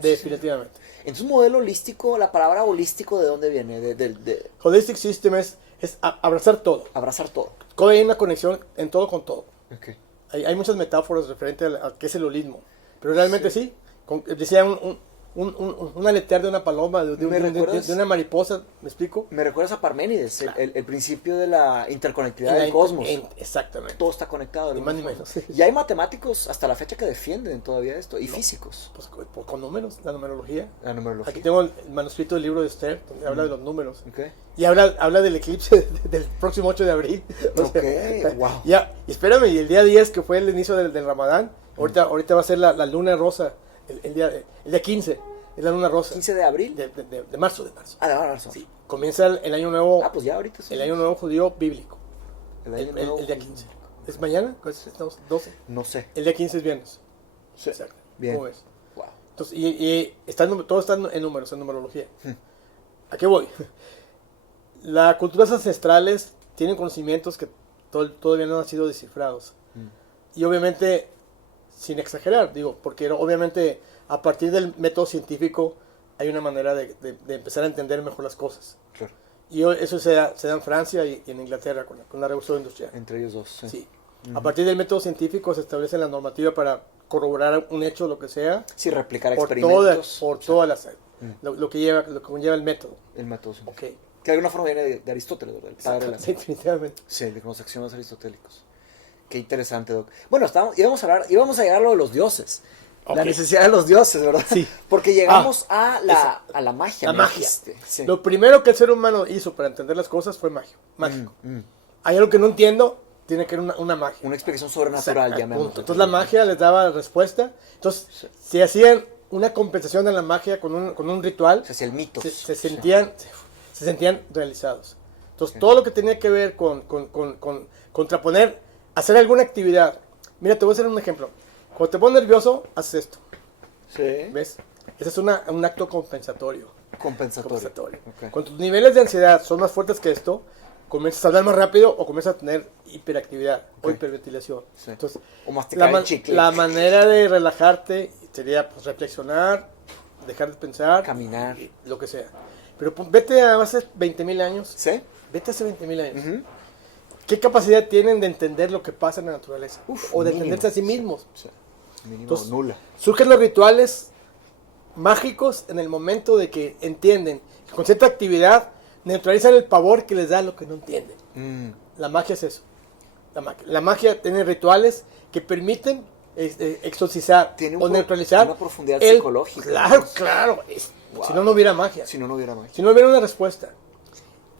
definitivamente. Entonces, un modelo holístico, la palabra holístico, ¿de dónde viene? De Holistic System es abrazar todo. abrazar todo. Hay una conexión en todo con todo. Okay. Hay muchas metáforas referentes a qué es el holismo. Pero realmente sí. Decía un aletear de una paloma, de una mariposa, ¿me explico? Me recuerdas a Parménides, Claro. el principio de la interconectividad del cosmos. Exactamente. Todo está conectado. Ni más ni menos. Y hay matemáticos hasta la fecha que defienden todavía esto, y físicos. Pues, con números, la numerología. La numerología. Aquí tengo el manuscrito del libro de Esther, donde habla de los números. Okay. Y habla del eclipse del próximo 8 de abril. Wow. Y espérame, y el día 10, que fue el inicio del Ramadán, ahorita va a ser la luna rosa, el día 15, es la luna rosa. 15 de abril. De marzo. Ah, de marzo. Sí, comienza el año nuevo. Ah, pues ya ahorita sí. El año nuevo judío bíblico. El día 15. ¿Es mañana? Estamos 12. No sé. El día 15 es viernes. Sí. Exacto. Bien. ¿Cómo ves? Wow. Entonces, todo está en números, en numerología. ¿A qué voy? Las culturas ancestrales tienen conocimientos que todavía no han sido descifrados. Y obviamente, sin exagerar, digo, porque obviamente a partir del método científico hay una manera de empezar a entender mejor las cosas. Claro. Y eso se da en Francia y en Inglaterra con la revolución industrial. Entre ellos dos. Sí. Sí. A partir del método científico se establece la normativa para corroborar un hecho, lo que sea, Sí, replicar por experimentos. todas las lo que conlleva el método. El método científico. Okay. Que de alguna forma viene de Aristóteles, ¿verdad? El padre de la ciencia. Definitivamente. Sí, de los axiomas aristotélicos. Qué interesante, Doc. Bueno, íbamos a llegar a lo de los dioses. La necesidad de los dioses, ¿verdad? Sí. Porque llegamos a la magia. La me magia. dijiste. Sí. Lo primero que el ser humano hizo para entender las cosas fue mágico. Hay algo que no entiendo, tiene que ser una magia. Una explicación sobrenatural, Exacto, llamémoslo. punto. Entonces la magia les daba respuesta. Entonces, si hacían una compensación a la magia con un ritual, O sea, el mito. se sentían realizados. Entonces, todo lo que tenía que ver con contraponer, hacer alguna actividad. Mira, te voy a hacer un ejemplo. Cuando te pones nervioso, haces esto. Sí. ¿Ves? Ese es un acto compensatorio. Compensatorio. Okay. Cuando tus niveles de ansiedad son más fuertes que esto, comienzas a hablar más rápido o comienzas a tener hiperactividad o hiperventilación. Sí. Entonces, O masticar el chicle. la manera de relajarte sería pues, reflexionar, dejar de pensar, Caminar. lo que sea. Pero vete a hace 20.000 años. ¿Sí? Vete hace 20.000 años. Ujú. ¿Qué capacidad tienen de entender lo que pasa en la naturaleza? O de Mínimo. entenderse a sí mismos. Sí. Mínimo Entonces, nula. Surgen los rituales mágicos en el momento de que entienden que con cierta actividad neutralizan el pavor que les da lo que no entienden. La magia es eso. La magia tiene rituales que permiten exorcizar Tiene o neutralizar una profundidad psicológica. Claro. Wow. Si no hubiera magia. Si no hubiera magia. Si no hubiera una respuesta.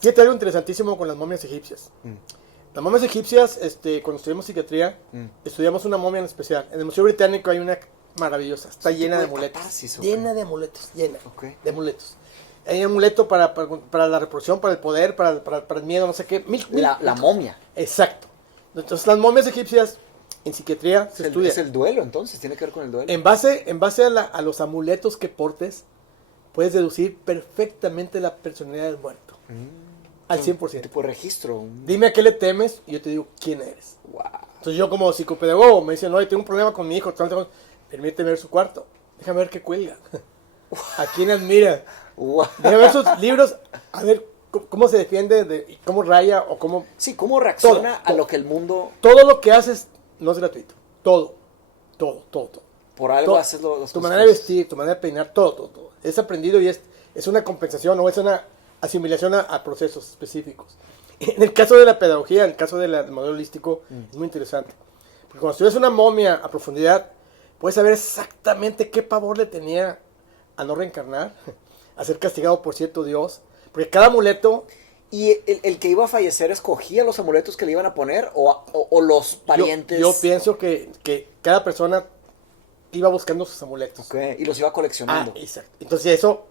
Fíjate algo interesantísimo con las momias egipcias. Las momias egipcias, cuando estudiamos psiquiatría, estudiamos una momia en especial. En el Museo Británico hay una maravillosa, está llena de amuletos. Llena de amuletos, de amuletos. Hay un amuleto para la reproducción, para el poder, para el miedo, no sé qué. La momia. Exacto. Entonces las momias egipcias en psiquiatría se estudia. Es el duelo, entonces, tiene que ver con el duelo. En base a los amuletos que portes, puedes deducir perfectamente la personalidad del muerto. Al 100%. Tipo de registro. Dime a qué le temes y yo te digo quién eres. Wow. Entonces yo como psicopedagogo me dicen, oye, tengo un problema con mi hijo, permíteme ver su cuarto. Déjame ver qué cuelga. ¿A quién admira? Wow. Déjame ver sus libros, a ver cómo se defiende, cómo raya o cómo... Sí, cómo reacciona todo. a lo que el mundo... Todo lo que haces no es gratuito. Todo. Por algo haces las cosas. Tu manera de vestir, tu manera de peinar, todo. Es aprendido y es una compensación o es una asimilación a procesos específicos. En el caso de la pedagogía, en el caso del modelo holístico, es muy interesante. Porque cuando estudias una momia a profundidad, puedes saber exactamente qué pavor le tenía a no reencarnar, a ser castigado por cierto Dios. Porque cada amuleto... ¿Y el que iba a fallecer escogía los amuletos que le iban a poner o los parientes? Yo pienso que cada persona iba buscando sus amuletos. Ok, y los iba coleccionando. Exacto. Entonces eso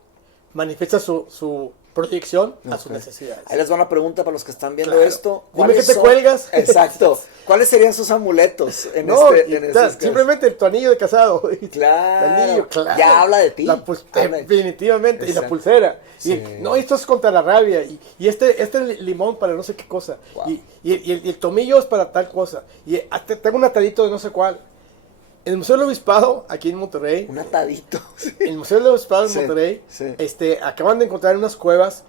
manifiesta su proyección a sus Ok. necesidades. Ahí les va una pregunta para los que están viendo Claro. esto. Dime que te son- cuelgas. Exacto. ¿Cuáles serían sus amuletos en No, este? y En tal, estos simplemente tu anillo de casado. Claro. El anillo, claro. Ya habla de ti. Habla de ti. Definitivamente. Y la Exacto. pulsera. Sí. No, esto es contra la rabia. Y este limón para no sé qué cosa. Wow. Y el tomillo es para tal cosa. Y tengo un atadito de no sé cuál. En el Museo del Obispado, aquí en Monterrey, Un atadito. en el Museo del Obispado en Sí, Monterrey, sí. acaban de encontrar en unas cuevas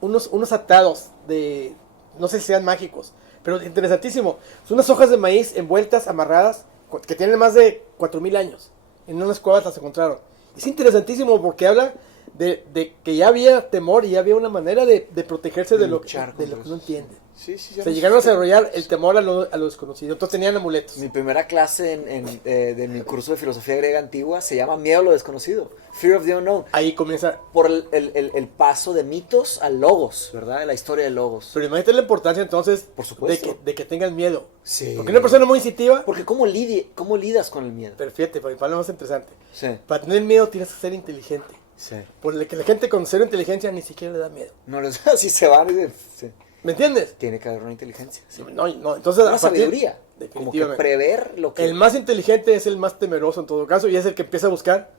unos atados de, no sé si sean mágicos, pero interesantísimo. Son unas hojas de maíz envueltas, amarradas, que tienen más de 4000 años. En unas cuevas las encontraron. Es interesantísimo porque habla de que ya había temor y ya había una manera de protegerse de lo que luchar no contra eso. entiende. Sí, sí, Se llegaron a desarrollar el temor a lo desconocido. Entonces tenían amuletos. Mi primera clase de mi curso de filosofía griega antigua se llama Miedo a lo desconocido. Fear of the unknown. Ahí comienza. Por el paso de mitos al logos, ¿verdad? La historia del logos. Pero imagínate la importancia entonces Por supuesto. de que tengan miedo. Sí. Porque una persona muy instintiva. Porque ¿cómo lidas con el miedo? Pero fíjate, para mi padre es más interesante. Sí, Para tener miedo tienes que ser inteligente. sí. Porque la gente con cero inteligencia ni siquiera le da miedo. No les así se van. Sí. ¿Me entiendes? Tiene que haber una inteligencia. Sí. No, entonces Una a partir- sabiduría. Como que Definitivamente. prever lo que. El más inteligente es el más temeroso en todo caso y es el que empieza a buscar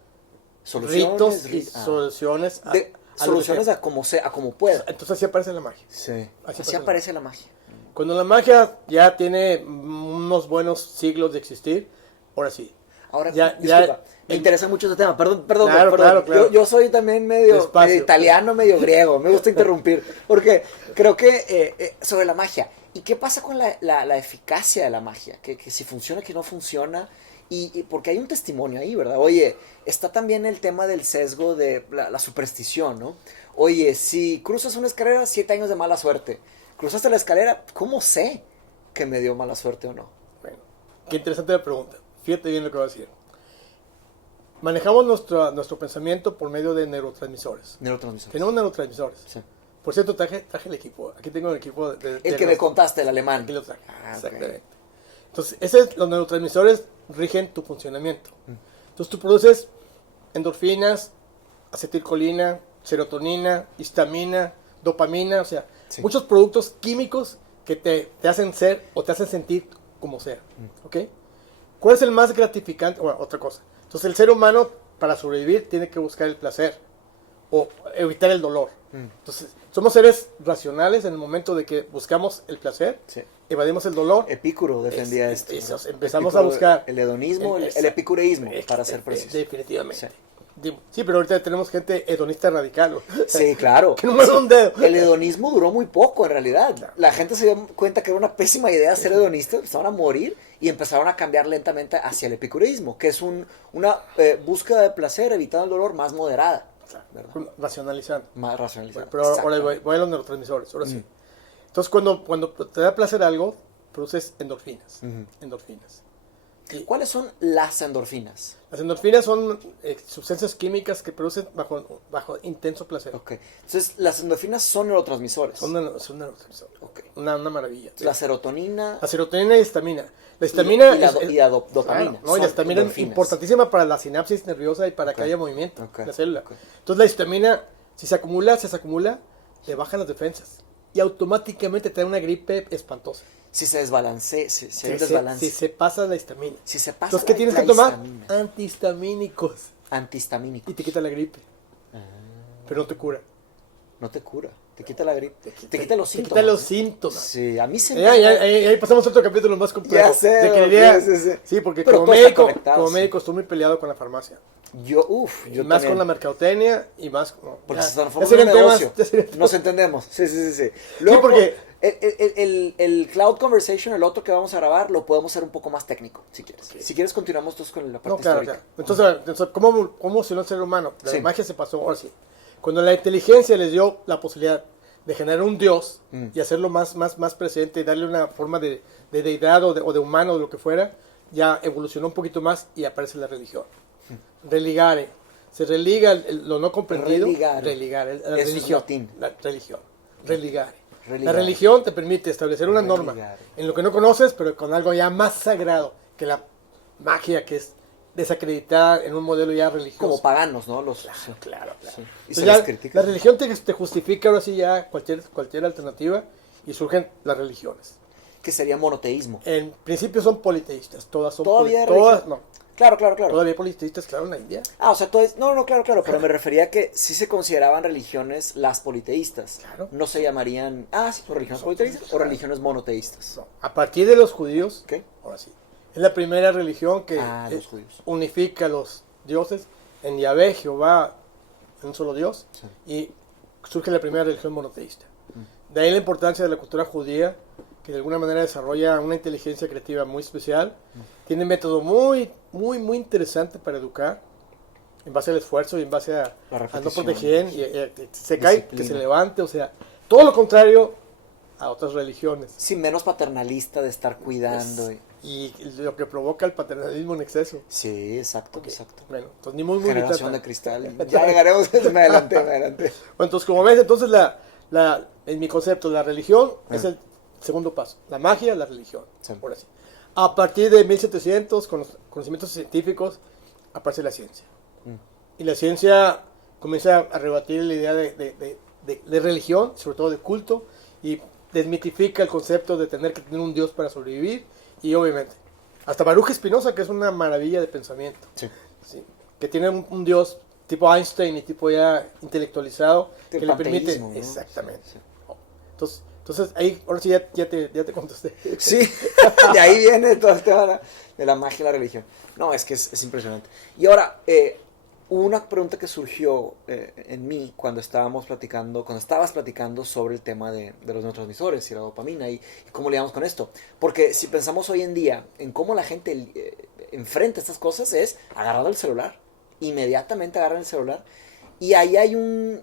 ritos y soluciones a lo que soluciones sea. a como sea, a como pueda. Entonces así aparece la magia. Sí. Así Así aparece la magia. Cuando la magia ya tiene unos buenos siglos de existir, ahora sí. Ahora, Ya- disculpa, ya- me interesa mucho este tema. Perdón, Claro, perdón. claro. Yo soy también medio Despacio. italiano, medio griego. Me gusta interrumpir. Porque creo que sobre la magia. ¿Y qué pasa con la eficacia de la magia? Que si funciona, que no funciona. Y porque hay un testimonio ahí, ¿verdad? Oye, está también el tema del sesgo de la superstición, ¿no? Oye, si cruzas una escalera, 7 años de mala suerte. Cruzaste la escalera, ¿cómo sé que me dio mala suerte o no? Bueno, qué interesante la pregunta. Fíjate bien lo que voy a decir. Manejamos nuestro pensamiento por medio de neurotransmisores. Neurotransmisores. Tenemos neurotransmisores. Sí. Por cierto, traje el equipo. Aquí tengo el equipo El que me contaste, el alemán. Aquí lo traje. Ah, ok. Exactamente. Entonces, los neurotransmisores rigen tu funcionamiento. Entonces, tú produces endorfinas, acetilcolina, serotonina, histamina, dopamina, o sea, Sí. muchos productos químicos que te hacen ser o te hacen sentir como ser. ¿Ok? ¿Cuál es el más gratificante? Bueno, otra cosa. Entonces, el ser humano, para sobrevivir, tiene que buscar el placer o evitar el dolor. Entonces, somos seres racionales en el momento de que buscamos el placer, Sí. evadimos el dolor. Epicuro defendía esto. Empezamos a buscar el hedonismo, el Exacto. epicureísmo, para ser preciso. Definitivamente. Sí. Sí, pero ahorita tenemos gente hedonista radical. ¿no? Sí, claro. Que no me da un dedo. El hedonismo duró muy poco, en realidad. La gente se dio cuenta que era una pésima idea ser hedonista, empezaron a morir y empezaron a cambiar lentamente hacia el epicureísmo, que es una búsqueda de placer, evitando el dolor más moderada, ¿verdad? Racionalizando. Más racionalizada. Pero ahora Exacto. voy a los neurotransmisores, ahora sí. Entonces, cuando te da placer algo, produces endorfinas. Endorfinas. Y ¿Cuáles son las endorfinas? las endorfinas son sustancias químicas que producen bajo intenso placer. Ok. Entonces, las endorfinas son neurotransmisores. Son neurotransmisores. Ok. Una maravilla. La serotonina La serotonina y histamina. La histamina y la es- dopamina. claro, ¿no? Y la son histamina es endorfinas. importantísima para la sinapsis nerviosa y para que haya movimiento Ok, en la célula. ok. Entonces la histamina, si se acumula, te bajan las defensas. Y automáticamente te da una gripe espantosa. Si se desbalancea, si hay un Si desbalance. se pasa la histamina. Si se pasa Entonces, ¿qué la- tienes la que tomar? histamina. Antihistamínicos. Antihistamínico. Y te quita la gripe. Pero no te cura. No te cura. Te quita la gripe. Te quita los Te síntomas. quita los ¿no? síntomas. Sí, a mí se Ahí pasamos a otro capítulo más complejo. Ya sé, De que don, diría- sí. porque Pero como todo está médico, conectado, sí. estoy muy peleado con la farmacia. Yo Y más también. con la mercadotecnia y más... Porque ya- se transforma ya en serían un temas- negocio. ya serían Nos temas- entendemos. Sí. Luego, porque- el Cloud Conversation, el otro que vamos a grabar, lo podemos hacer un poco más técnico, si quieres. Si quieres, continuamos entonces con la parte No, claro, histórica. claro. Entonces, ¿cómo funcionó el ser humano? La Sí. magia se pasó, ahora sí. Cuando la inteligencia les dio la posibilidad de generar un dios y hacerlo más presente y darle una forma de deidad o de humano o de lo que fuera, ya evolucionó un poquito más y aparece la religión. Religare. Se religa lo no comprendido. Religare. Religare. La Eso es religión. latín. La religión. Religare. Religare. La religión te permite establecer una norma Religare. en lo que no conoces, pero con algo ya más sagrado que la magia, que es desacreditada en un modelo ya religioso. Como paganos, ¿no? Sí. Claro. Sí. Y Entonces se ya les critica. la religión te justifica ahora sí ya cualquier alternativa y surgen las religiones. Que sería monoteísmo. En principio son politeístas, todas son ¿Todavía hay todas, religión? no, Claro. todavía hay politeístas, claro, en la India. O sea, todo es... No, claro, pero me refería a que sí se consideraban religiones las politeístas. Claro. No se llamarían... sí, o religiones politeístas o religiones monoteístas. No, a partir de los judíos, ¿Qué? ahora sí, es la primera religión que Los judíos. unifica a los dioses en Yahvé, Jehová, un solo Dios, Sí. y surge la primera religión monoteísta. De ahí la importancia de la cultura judía, que de alguna manera desarrolla una inteligencia creativa muy especial, tiene un método muy interesante para educar, en base al esfuerzo y en base a no repetición. proteger, y se cae, que se Disciplina. levante, o sea, todo lo contrario a otras religiones. Sí, menos paternalista de estar cuidando. Y lo que provoca el paternalismo en exceso. Sí, exacto. Bueno, entonces ni muy Generación militar. de cristal. Ya llegaremos. Me adelanté. Bueno, entonces como ves, entonces en mi concepto, la religión es el segundo paso. La magia, la religión. Sí. Por así. A partir de 1700, con los conocimientos científicos, aparece la ciencia. Y la ciencia comienza a rebatir la idea de religión, sobre todo de culto, y desmitifica el concepto de tener que tener un Dios para sobrevivir. Y obviamente, hasta Baruch Spinoza, que es una maravilla de pensamiento, Sí. ¿sí? Que tiene un Dios tipo Einstein y tipo ya intelectualizado, El que le permite... panteísmo, ¿no? Exactamente. Sí. Entonces, ahí, ahora sí, ya te contesté. Sí, de ahí viene todo el tema de la magia y la religión. No, es que es impresionante. Y ahora, hubo una pregunta que surgió en mí cuando estabas platicando sobre el tema de los neurotransmisores y la dopamina y cómo lidiamos con esto. Porque si pensamos hoy en día en cómo la gente enfrenta estas cosas, es agarrando el celular. Inmediatamente agarran el celular. Y ahí hay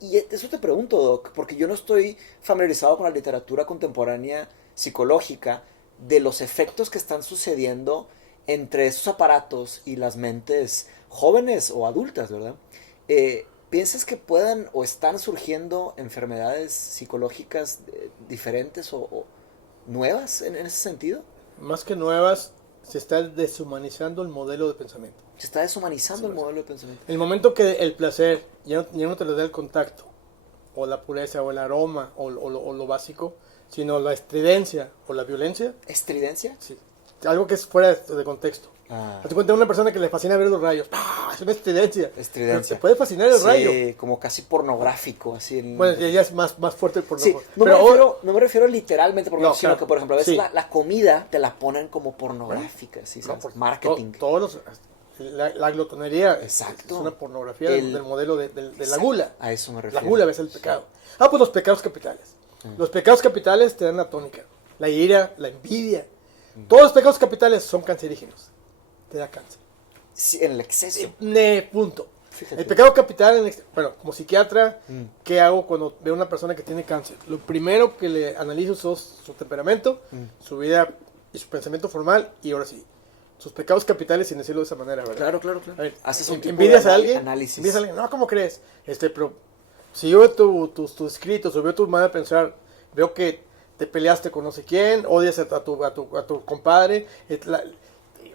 y eso te pregunto, Doc, porque yo no estoy familiarizado con la literatura contemporánea psicológica de los efectos que están sucediendo entre esos aparatos y las mentes jóvenes o adultas, ¿verdad? ¿Piensas que puedan o están surgiendo enfermedades psicológicas diferentes o nuevas en ese sentido? Más que nuevas, se está deshumanizando el modelo de pensamiento. Se está deshumanizando el modelo de pensamiento. El momento que el placer ya no te lo da el contacto, o la pureza, o el aroma, o lo básico, sino la estridencia o la violencia. ¿Estridencia? Sí. Algo que es fuera de contexto. Hazte cuenta de una persona que le fascina ver los rayos. ¡Ah! Es una estridencia. Estridencia. Te puede fascinar el rayo. Sí, como casi pornográfico, así. Bueno, ya es más fuerte el Sí, pornográfico. no me refiero literalmente pornográfico, sino claro, que, por ejemplo, a veces sí. la comida te la ponen como pornográfica, ¿sí? ¿Sabes? Por Marketing. La glotonería Exacto. es una pornografía del modelo de la gula. A eso me refiero. La gula es el pecado. Pues los pecados capitales. Los pecados capitales te dan la tónica. La ira, la envidia. Todos los pecados capitales son cancerígenos. Te da cáncer. Sí, en el exceso. Punto. Fíjate. El pecado capital, bueno, como psiquiatra, ¿qué hago cuando veo a una persona que tiene cáncer? Lo primero que le analizo es su temperamento, su vida y su pensamiento formal, y ahora sí, sus pecados capitales, sin decirlo de esa manera, ¿verdad? Claro. A ver, Haces un tipo ¿envidias de a alguien? análisis. ¿Envidias a alguien? No, ¿cómo crees? Pero si yo veo tus escritos, o veo tu manera de pensar, veo que te peleaste con no sé quién, odias a tu compadre,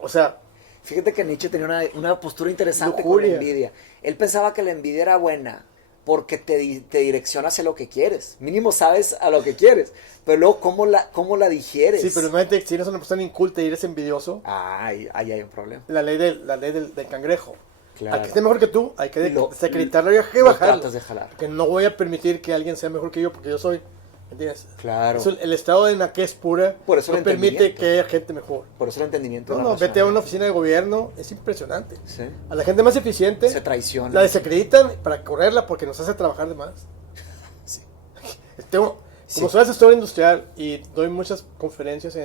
o sea... Fíjate que Nietzsche tenía una postura interesante Lujuria. con la envidia. Él pensaba que la envidia era buena porque te direcciona hacia lo que quieres. Mínimo sabes a lo que quieres. Pero luego, ¿cómo la digieres? Sí, pero normalmente si eres una persona inculta y eres envidioso, Ahí hay un problema. la ley del cangrejo. Claro. Al que esté mejor que tú, hay que desacreditarlo y hay que lo bajarlo. tratas de jalar. Porque no voy a permitir que alguien sea mejor que yo porque yo soy. ¿Me entiendes? Claro. El estado de naquez pura Por eso no el permite entendimiento. que haya gente mejor. Por eso el entendimiento. No, vete a una oficina de gobierno, es impresionante. Sí. A la gente más eficiente Se traiciona. la desacreditan para correrla porque nos hace trabajar de más. Sí. Como soy asesor industrial y doy muchas conferencias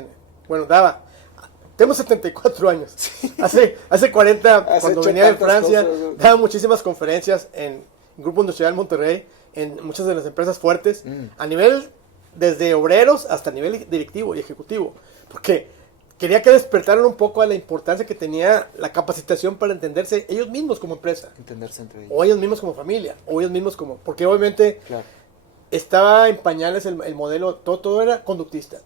tengo 74 años. Hace 40, Has cuando hecho venía de tantas Francia, cosas, ¿no? daba muchísimas conferencias en Grupo Industrial Monterrey, en muchas de las empresas fuertes, a nivel, desde obreros hasta nivel directivo y ejecutivo, porque quería que despertaran un poco a la importancia que tenía la capacitación para entenderse ellos mismos como empresa, Entenderse entre ellos. o ellos mismos como familia, o ellos mismos porque obviamente Claro. estaba en pañales el modelo, todo era conductista.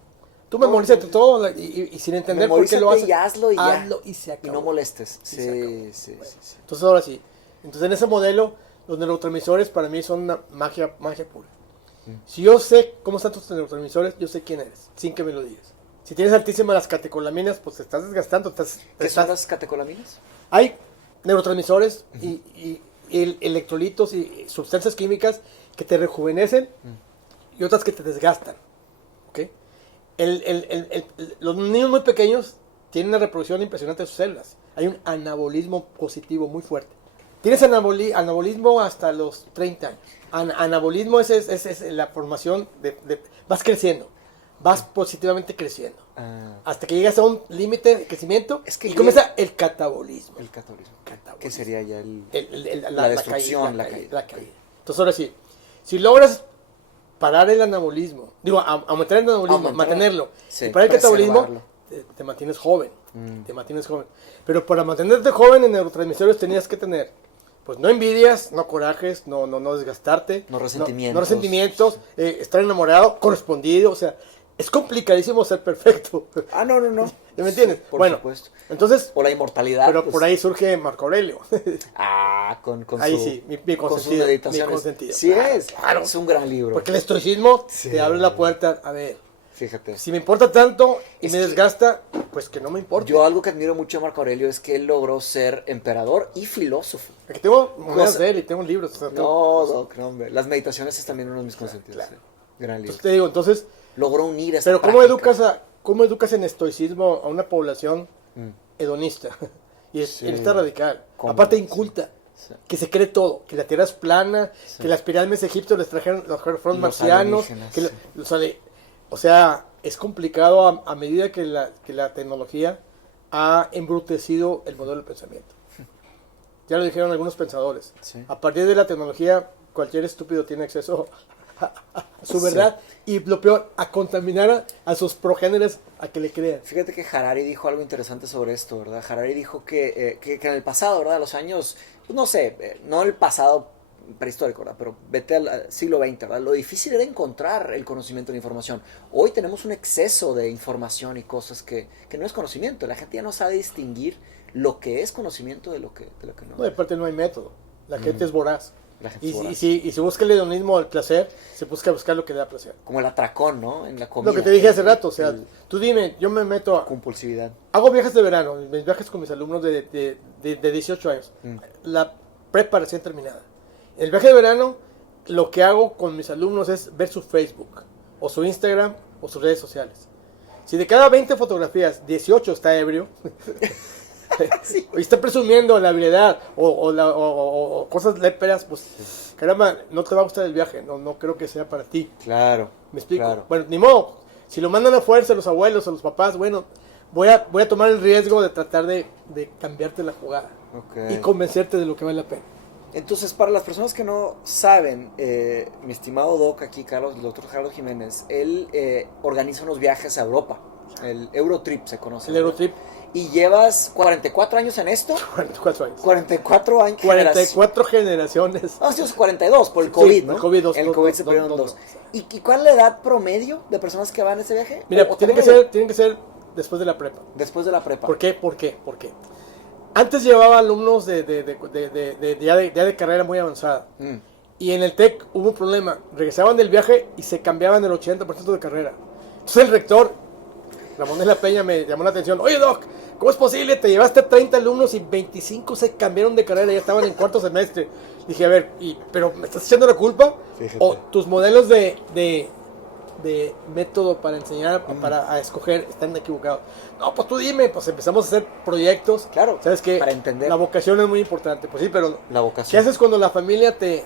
Tú memorízate todo y sin entender por qué lo haces. Y hazlo y ya. Hazlo y se acabó. Y no molestes. Y se acabó. Sí. Entonces ahora sí. Entonces en ese modelo, los neurotransmisores para mí son una magia pura. Si yo sé cómo están tus neurotransmisores, yo sé quién eres, sin que me lo digas. Si tienes altísimas las catecolaminas, pues te estás desgastando. ¿Qué son las catecolaminas? Hay neurotransmisores y electrolitos y sustancias químicas que te rejuvenecen y otras que te desgastan. ¿Okay? Los niños muy pequeños tienen una reproducción impresionante de sus células. Hay un anabolismo positivo muy fuerte. Tienes anabolismo hasta los 30 años. Anabolismo es la formación vas creciendo, vas positivamente creciendo. Hasta que llegas a un límite de crecimiento y comienza el catabolismo. El catabolismo. ¿Qué sería ya la destrucción, la caída. Entonces ahora sí, si logras parar el anabolismo, aumentar el anabolismo, mantenerlo, y parar el catabolismo, te mantienes joven. Te mantienes joven. Pero para mantenerte joven en neurotransmisores tenías que tener, pues no envidias, no corajes, no desgastarte, no resentimientos, no resentimientos, estar enamorado, correspondido, o sea, es complicadísimo ser perfecto. No. ¿Me entiendes? Sí, por supuesto. Entonces, o la inmortalidad. Pero pues, por ahí surge Marco Aurelio. Con ahí su, sí, mi con sus consentido. meditaciones. Mi consentido. Sí, claro. Es un gran libro. Porque el estoicismo te abre la puerta. A ver, fíjate. Si me importa tanto y me desgasta, pues que no me importa. Yo algo que admiro mucho a Marco Aurelio es que él logró ser emperador y filósofo. Porque tengo monedas de él y tengo libros. O sea, no, hombre. Las meditaciones es también uno de mis consentidos. Claro. Sí. Gran libro. Entonces te digo, entonces... Logró unir esa Pero práctica. ¿cómo educas en estoicismo a una población hedonista? Y está radical. Aparte inculta. Sí. Que se cree todo, que la tierra es plana, que las pirámides egipcios les trajeron los fueron marcianos, o sea, es complicado a medida que la tecnología ha embrutecido el modelo de pensamiento. Ya lo dijeron algunos pensadores. Sí. A partir de la tecnología, cualquier estúpido tiene acceso a su verdad y lo peor, a contaminar a sus progéneres a que le crean. Fíjate que Harari dijo algo interesante sobre esto, ¿verdad? Harari dijo que en el pasado, ¿verdad? Los años, pues no sé, no el pasado prehistórico, ¿verdad? Pero vete al siglo XX, ¿verdad? Lo difícil era encontrar el conocimiento de la información. Hoy tenemos un exceso de información y cosas que no es conocimiento. La gente ya no sabe distinguir lo que es conocimiento de lo que no. No, de parte no hay método. La gente es voraz. Y si se busca el hedonismo del placer, se busca buscar lo que da placer. Como el atracón, ¿no? En la comida. Lo que te dije hace rato, o sea, tú dime, yo me meto a... Compulsividad. Hago viajes de verano, mis viajes con mis alumnos de 18 años. La prepa recién terminada. En el viaje de verano, lo que hago con mis alumnos es ver su Facebook, o su Instagram, o sus redes sociales. Si de cada 20 fotografías, 18 está ebrio... Sí. Y está presumiendo la habilidad o cosas léperas, pues caramba, no te va a gustar el viaje, no creo que sea para ti. Claro. ¿Me explico? Claro. Bueno, ni modo, si lo mandan a fuerza los abuelos o los papás, bueno, voy a tomar el riesgo de tratar de cambiarte la jugada y convencerte de lo que vale la pena. Entonces, para las personas que no saben, mi estimado Doc aquí, el doctor Carlos Jiménez, él organiza unos viajes a Europa. El Eurotrip se conoce. El Eurotrip. ¿Y llevas 44 años en esto? 44 años. 44 años. 44 generaciones. No, sí, 42 por el COVID, sí, ¿no? El COVID se perdieron dos. ¿Y cuál es la edad promedio de personas que van a ese viaje? Mira, tienen que ser después de la prepa. Después de la prepa. ¿Por qué? Antes llevaba alumnos ya de carrera muy avanzada. Y en el TEC hubo un problema. Regresaban del viaje y se cambiaban el 80% de carrera. Entonces el rector, Ramón de la Peña, me llamó la atención. Oye, Doc, ¿cómo es posible? Te llevaste 30 alumnos y 25 se cambiaron de carrera y ya estaban en cuarto semestre. Dije, a ver, ¿pero me estás echando la culpa? Fíjate. ¿O tus modelos de método para enseñar, para escoger, están equivocados? No, pues tú dime, pues empezamos a hacer proyectos. Claro, ¿sabes qué? Para entender. La vocación es muy importante. Pues sí, pero la vocación. ¿qué haces cuando la familia te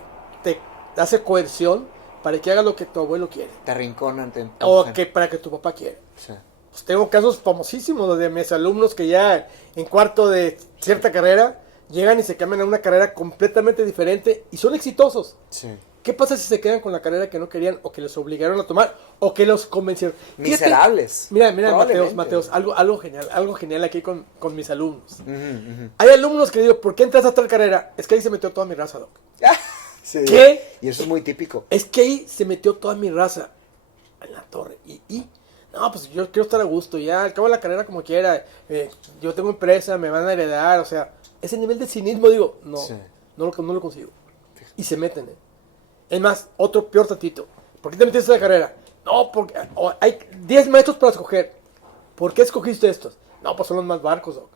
hace coerción para que hagas lo que tu abuelo quiere? Te arrinconan, o que para que tu papá quiere. Sí. Pues tengo casos famosísimos de mis alumnos que ya en cuarto de cierta carrera llegan y se cambian a una carrera completamente diferente y son exitosos. Sí. ¿Qué pasa si se quedan con la carrera que no querían o que les obligaron a tomar o que los convencieron? Miserables. Mira, Mateos, algo genial aquí con mis alumnos. Hay alumnos que digo, ¿por qué entras a tal carrera? Es que ahí se metió toda mi raza, Doc. Sí. ¿Qué? Y eso es muy típico. Es que ahí se metió toda mi raza en la torre. Y No, pues yo quiero estar a gusto, ya, acabo la carrera como quiera, yo tengo empresa, me van a heredar, o sea, ese nivel de cinismo, digo, no, Sí. no lo consigo. Y se meten, Es más, otro peor tantito. ¿Por qué te metiste en la carrera? No, porque hay 10 maestros para escoger. ¿Por qué escogiste estos? No, pues son los más barcos, Doc.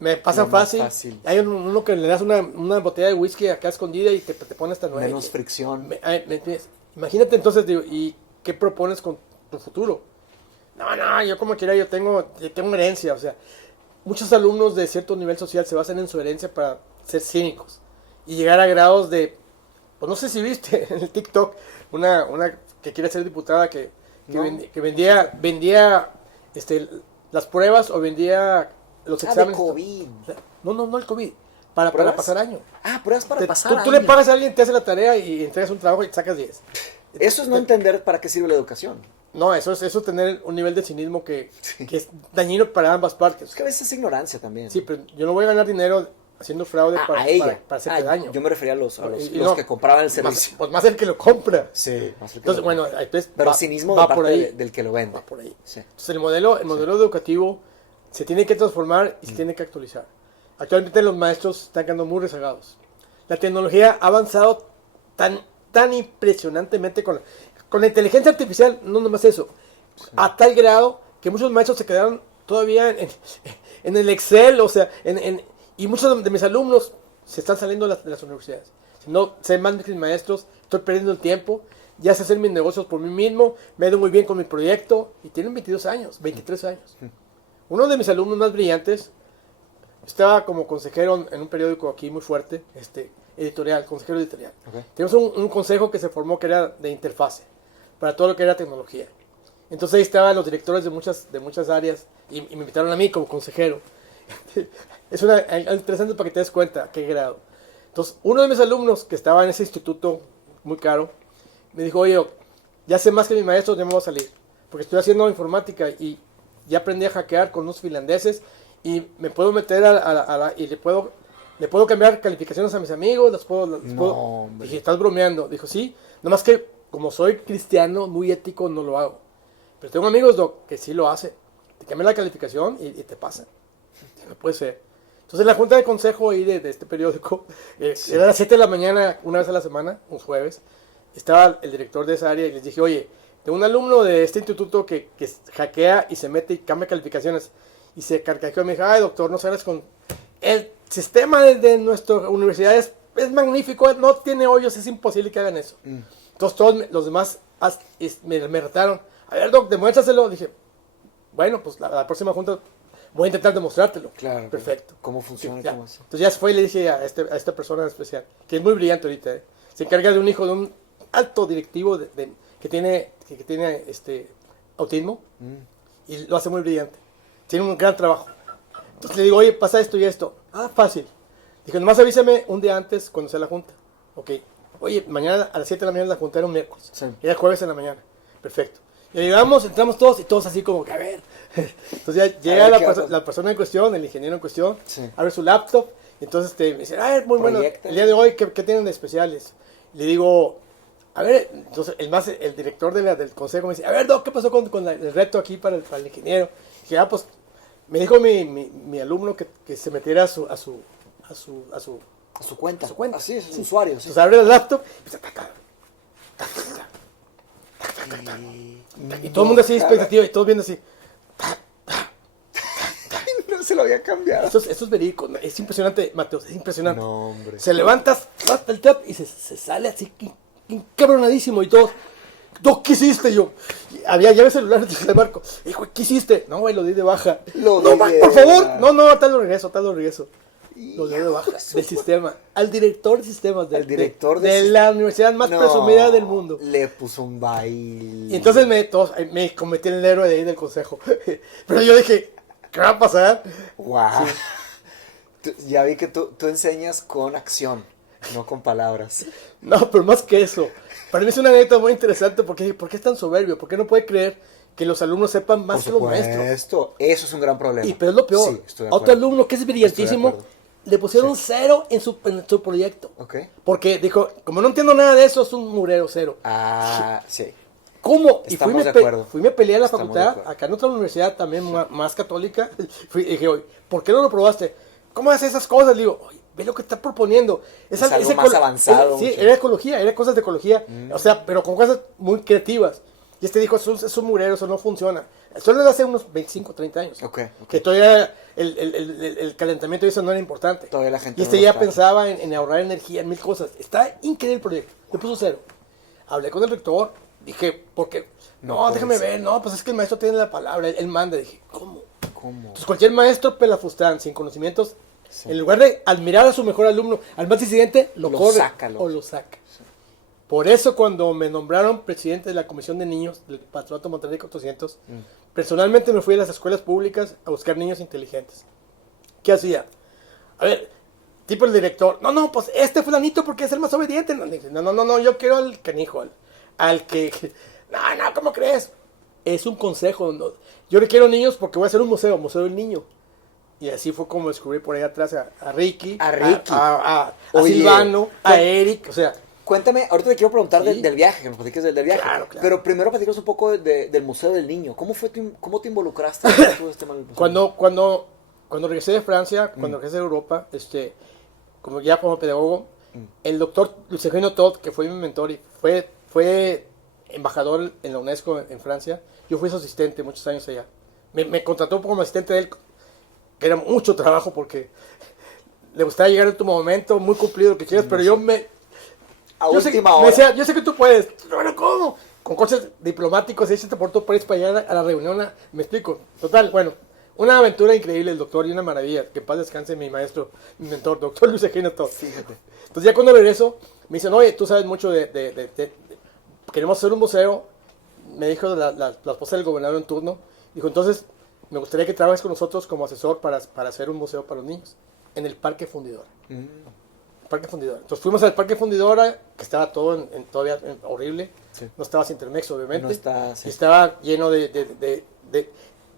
Me pasan Lo más fácil. fácil. Hay uno que le das una botella de whisky acá escondida y te pone hasta 9. Menos fricción. Imagínate entonces, digo, ¿y qué propones con tu futuro? No, yo como quiera, yo tengo herencia, o sea, muchos alumnos de cierto nivel social se basan en su herencia para ser cínicos y llegar a grados de, pues no sé si viste en el TikTok, una que quiere ser diputada que No. que vendía las pruebas o vendía los De exámenes. COVID. No el COVID, para ¿Pruebas? pasar año. Pruebas para pasar Tú le año. pagas a alguien, te hace la tarea y entregas un trabajo y sacas 10. Eso es no entender para qué sirve la educación. No, eso es tener un nivel de cinismo que Sí. es dañino para ambas partes. Es que a veces es ignorancia también. Sí, pero yo no voy a ganar dinero haciendo fraude A ella. para hacerte daño. Yo me refería a los Y los no, que compraban el Más, servicio. pues más el que lo compra. Sí, más el que Entonces, lo bueno, compra. ahí pues, Pero va- cinismo va de parte por ahí. del que lo vende. Va por ahí. Sí. Entonces, el modelo educativo se tiene que transformar y se tiene que actualizar. Actualmente los maestros están quedando muy rezagados. La tecnología ha avanzado tan impresionantemente con la inteligencia artificial, no nomás eso, a tal grado que muchos maestros se quedaron todavía en el Excel, o sea, y muchos de mis alumnos se están saliendo de las universidades. Si no sé más que mis maestros, estoy perdiendo el tiempo, ya sé hacer mis negocios por mí mismo, me he ido muy bien con mi proyecto, y tienen 22 años, 23 años. Uno de mis alumnos más brillantes estaba como consejero en un periódico aquí muy fuerte, editorial, consejero editorial. Ok. Tenemos un consejo que se formó que era de interfase, para todo lo que era tecnología. Entonces ahí estaban los directores de muchas áreas y me invitaron a mí como consejero. Es interesante para que te des cuenta a qué grado. Entonces, uno de mis alumnos que estaba en ese instituto muy caro, me dijo, oye, ya sé más que mi maestro, ya me voy a salir. Porque estoy haciendo informática y ya aprendí a hackear con unos finlandeses y me puedo meter y le puedo cambiar calificaciones a mis amigos, las puedo. hombre. Dije, ¿estás bromeando? Dijo, sí, nomás que como soy cristiano, muy ético, no lo hago. Pero tengo amigos, Doc, que sí lo hacen. Te cambian la calificación y te pasan. No puede ser. Entonces la junta de consejo ahí de este periódico, era a las 7 de la mañana, una vez a la semana, un jueves, estaba el director de esa área y les dije, oye, tengo un alumno de este instituto que hackea y se mete y cambia calificaciones. Y se carcajeó y me dijo, ay doctor, no sabes con... El sistema de nuestra universidad es magnífico, no tiene hoyos, es imposible que hagan eso. Entonces todos los demás me retaron, a ver doc, demuéstraselo. Dije, bueno, pues la próxima junta voy a intentar demostrártelo. Claro. Perfecto. ¿Cómo funciona? Ya. ¿Cómo es? Entonces ya se fue y le dije a esta persona en especial, que es muy brillante ahorita, se encarga de un hijo de un alto directivo que tiene autismo y lo hace muy brillante. Tiene un gran trabajo. Entonces le digo, oye, pasa esto y esto. Fácil. Dije, nomás avísame un día antes cuando sea la junta. Ok. Oye, mañana a las 7 de la mañana la junta era un miércoles. Sí. Era jueves en la mañana. Perfecto. Y llegamos, entramos todos y todos así como que a ver. Entonces ya llega ver, ¿qué la persona en cuestión, el ingeniero en cuestión, Sí. abre su laptop y entonces me dice, muy bueno, Proyecta. el día de hoy, ¿qué tienen de especiales? Le digo, a ver, entonces el director del consejo me dice, a ver, Doc, ¿qué pasó con el reto aquí para el ingeniero? Y dije, pues, me dijo mi alumno que se metiera a su A su cuenta. A su cuenta. Así es, es usuario. Sí. Entonces abre el laptop y y todo el mundo así expectativa y todos viendo así. No se lo había cambiado. Esto es verídico, ¿no? Es impresionante, Mateos, es impresionante. No, hombre. Se levantas, hasta el trap y se sale así, encabronadísimo y todo. ¿Tú qué hiciste? Yo, había llave celular, le marco. Hijo, ¿qué hiciste? No, güey, lo di de baja. Lo No, di man, de por favor. baja. No, tal lo regreso. Lo di de baja Hijo de su del sistema. Al director de sistemas Al director de de la universidad más No, presumida del mundo. Le puso un baile. Y entonces me cometí en el héroe de ahí del consejo. Pero yo dije, ¿qué va a pasar? Wow. Ya vi que tú enseñas con acción, no con palabras. No, pero más que eso. Para mí es una anécdota muy interesante porque ¿por qué es tan soberbio? ¿Por qué no puede creer que los alumnos sepan más que los maestros? Esto, eso es un gran problema. Pero es lo peor. Sí, estoy de A otro acuerdo. alumno que es brillantísimo, Estoy de acuerdo. le pusieron Sí. 0 en su proyecto. Ok. Porque dijo, como no entiendo nada de eso, es un murero 0. Sí. ¿Cómo? Y Estamos de acuerdo. fui me peleé a la Estamos de facultad, acuerdo. acá en otra universidad también más católica. Y dije, oye, ¿por qué no lo probaste? ¿Cómo haces esas cosas? Le digo, oye, ve lo que está proponiendo. Es algo más avanzado. Sí, era ecología, era cosas de ecología. O sea, pero con cosas muy creativas. Y este dijo, es un murero, eso no funciona. Eso lo hace unos 25, 30 años. Ok. Que todavía el calentamiento y eso no era importante. Todavía la gente y este no lo ya está. pensaba en ahorrar energía, en mil cosas. Está increíble el proyecto. Le puso cero. Hablé con el rector, dije, porque No no, puede déjame ser. ver, no, pues es que el maestro tiene la palabra, él manda. Dije, ¿cómo? ¿Cómo? Entonces cualquier maestro pelafustán, sin conocimientos, Sí. en lugar de admirar a su mejor alumno, al más disidente, lo corre saca, o lo saca. Por eso cuando me nombraron presidente de la Comisión de Niños del Patronato Monterrey 400, personalmente me fui a las escuelas públicas a buscar niños inteligentes. ¿Qué hacía? A ver, tipo el director, no, pues este fulanito porque es el más obediente. No, yo quiero al canijo, al que... No, ¿cómo crees? Es un consejo. No. Yo le quiero niños porque voy a hacer un museo del niño. Y así fue como descubrí por ahí atrás a Ricky, a Oye, Silvano, a Eric, o sea... Cuéntame, ahorita te quiero preguntar Sí. del viaje, que nos platiques del viaje. Claro. Pero primero platicamos un poco del Museo del Niño. ¿Cómo te involucraste en todo este museo? Cuando regresé de Francia, cuando regresé de Europa, como ya como pedagogo, el doctor Luis Eugenio Todt, que fue mi mentor y fue embajador en la UNESCO en Francia, yo fui su asistente muchos años allá. Me contrató como asistente de él, que era mucho trabajo porque le gustaba llegar en tu momento, muy cumplido lo que quieras, pero yo última hora. me decía, yo sé que tú puedes. Bueno, ¿cómo? Con cosas diplomáticos, échate por todo país para llegar a la reunión, me explico. Total, bueno, una aventura increíble el doctor y una maravilla. Que en paz descanse mi maestro, mi mentor, doctor Luis Eugenio Todt. Fíjate. Entonces ya cuando regreso, me dicen, oye, tú sabes mucho queremos hacer un museo. Me dijo la esposa del gobernador en turno. Dijo, entonces, me gustaría que trabajes con nosotros como asesor para hacer un museo para los niños en el Parque Fundidora. Parque Fundidora. Entonces fuimos al Parque Fundidora, que estaba todo todavía horrible. Sí. No estaba Cintermex, obviamente. No está, sí. Y estaba lleno de...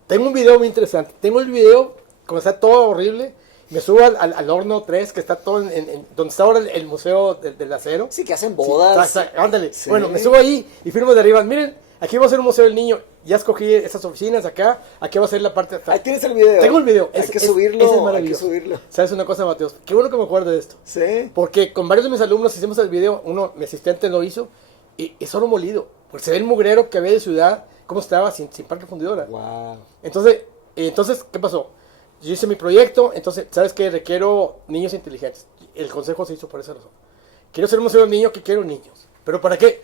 Tengo un video muy interesante. Tengo el video, como está todo horrible. Me subo al horno 3, que está todo donde está ahora el Museo del Acero. Sí, que hacen bodas. Sí, ándale. Sí. Bueno, me subo ahí y firmo de arriba. Miren, aquí va a ser un Museo del Niño. Ya escogí esas oficinas acá. Aquí va a ser la parte... Ahí tienes el video. Tengo el video. Hay que subirlo. Es maravilloso. Hay que subirlo. ¿Sabes una cosa, Mateos? Qué bueno que me acuerdo de esto. Sí. Porque con varios de mis alumnos hicimos el video. Mi asistente lo hizo. Y es solo molido. Porque se ve el mugrero que había de ciudad. Cómo estaba sin Parque Fundidora. Wow. Entonces, ¿qué pasó? Yo hice mi proyecto. Entonces, ¿sabes qué? Requiero niños inteligentes. El consejo se hizo por esa razón. Quiero ser un museo de niños que quiero niños. ¿Pero para qué?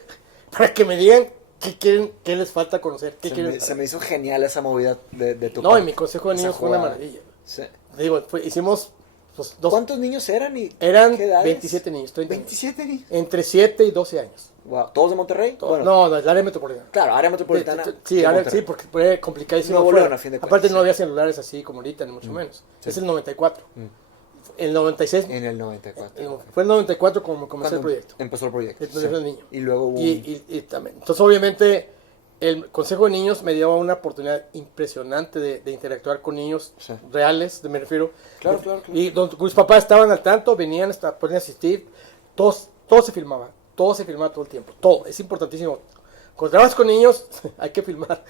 Para que me digan qué quieren, qué les falta conocer. Qué quieren Se me hizo genial esa movida de tu No, parte. y mi consejo de Esa niños fue una jugada. maravilla. Sí. Digo, hicimos pues, ¿Cuántos niños eran? Eran ¿Qué edades? 27 niños, 30 niños. 27 niños. Entre 7 y 12 años. Wow. ¿Todos de Monterrey? Bueno, No, el área metropolitana. claro, área metropolitana. Sí, de sí, Monterrey. porque fue complicadísimo. Nuevo fuera. León, a fin de cuentas, Aparte sí. no había celulares así como ahorita, ni mucho menos. Sí. Es el 94. El 96. En el 94. Fue el 94 como comencé el Cuando proyecto. Empezó el proyecto. Entonces sí. el niño. Y luego hubo Y también. Entonces, obviamente, el Consejo de Niños me dio una oportunidad impresionante de interactuar con niños Sí. reales, me refiero. Claro. Y donde mis papás estaban al tanto, venían, podían asistir. Todo se filmaba todo el tiempo. Todo, es importantísimo. Cuando trabajas con niños, hay que filmar.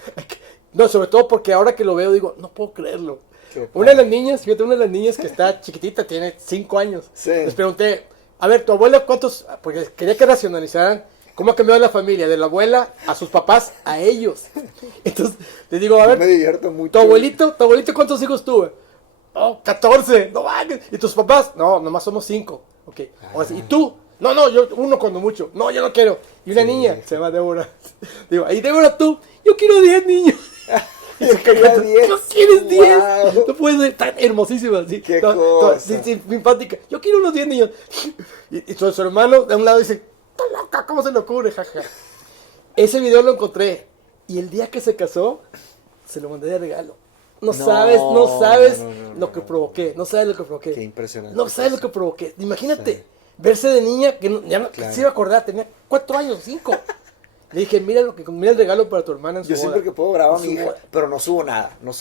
No, sobre todo porque ahora que lo veo, digo, no puedo creerlo. Qué Una de las niñas, fíjate, una de las niñas que está chiquitita, tiene 5 años. Sí. Les pregunté, a ver, ¿tu abuela cuántos? Porque quería que racionalizaran cómo ha cambiado la familia, de la abuela a sus papás, a ellos. Entonces, les digo, a Yo ver, me divierto mucho. ¿tu abuelito cuántos hijos tuvo? Oh, 14. No mames. ¿Y tus papás? No, nomás somos 5. Ok. O sea, ¿y tú? No, yo uno cuando mucho. No, yo no quiero. Y una niña, se llama Débora. Digo, ¿y Débora tú? Yo quiero 10 niños. Yo quería 10. ¿No quieres 10? Wow. No puedes ser tan hermosísima así. Qué cosa. Simpática. Yo quiero unos 10 niños. Y su hermano de un lado dice, ¡está loca! ¿Cómo se le ocurre? Jaja. Ese video lo encontré. Y el día que se casó, se lo mandé de regalo. No sabes lo que provoqué. No sabes lo que provoqué. Qué impresionante. No sabes lo que provoqué. Imagínate, verse de niña, que ya no Claro. se iba a acordar, tenía 4 años, 5. Le dije, mira el regalo para tu hermana en su Yo boda. siempre que puedo grabar a En mi su hija, boda. pero no subo nada. No,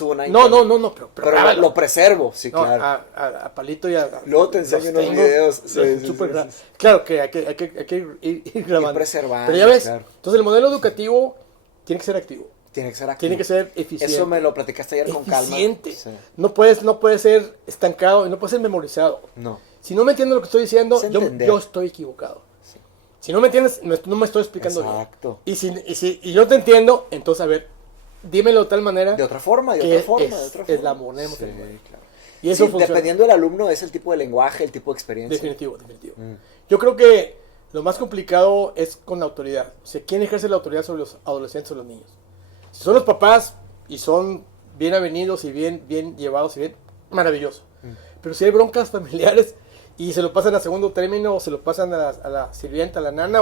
Pero Pero grábalo. lo preservo, sí, No, claro. a Palito y a... Luego te enseño los unos tengo, videos. Sí, los sí, súper sí, gra- sí. Claro que hay que ir grabando. preservando, Pero ya ves, claro. entonces el modelo educativo tiene que ser activo. Tiene que ser activo. Tiene que ser eficiente. Eso me lo platicaste ayer con calma. Eficiente. Sí. No puede ser estancado y no puede ser memorizado. No. Si no me entiendes lo que estoy diciendo, Es yo entender. estoy equivocado. Sí. Si no me entiendes, no me estoy explicando Exacto. bien. Y yo te entiendo, entonces, a ver, dímelo de tal manera De otra forma, de que otra forma, es, de otra es forma. la moneda. Sí, claro. Y eso Sí, funciona. dependiendo del alumno, es el tipo de lenguaje, el tipo de experiencia. Definitivo. Mm. Yo creo que lo más complicado es con la autoridad. O sea, ¿quién ejerce la autoridad sobre los adolescentes o los niños? Si son los papás y son bien avenidos y bien llevados y bien, maravilloso. Pero si hay broncas familiares y se lo pasan a segundo término o se lo pasan a la sirvienta, a la nana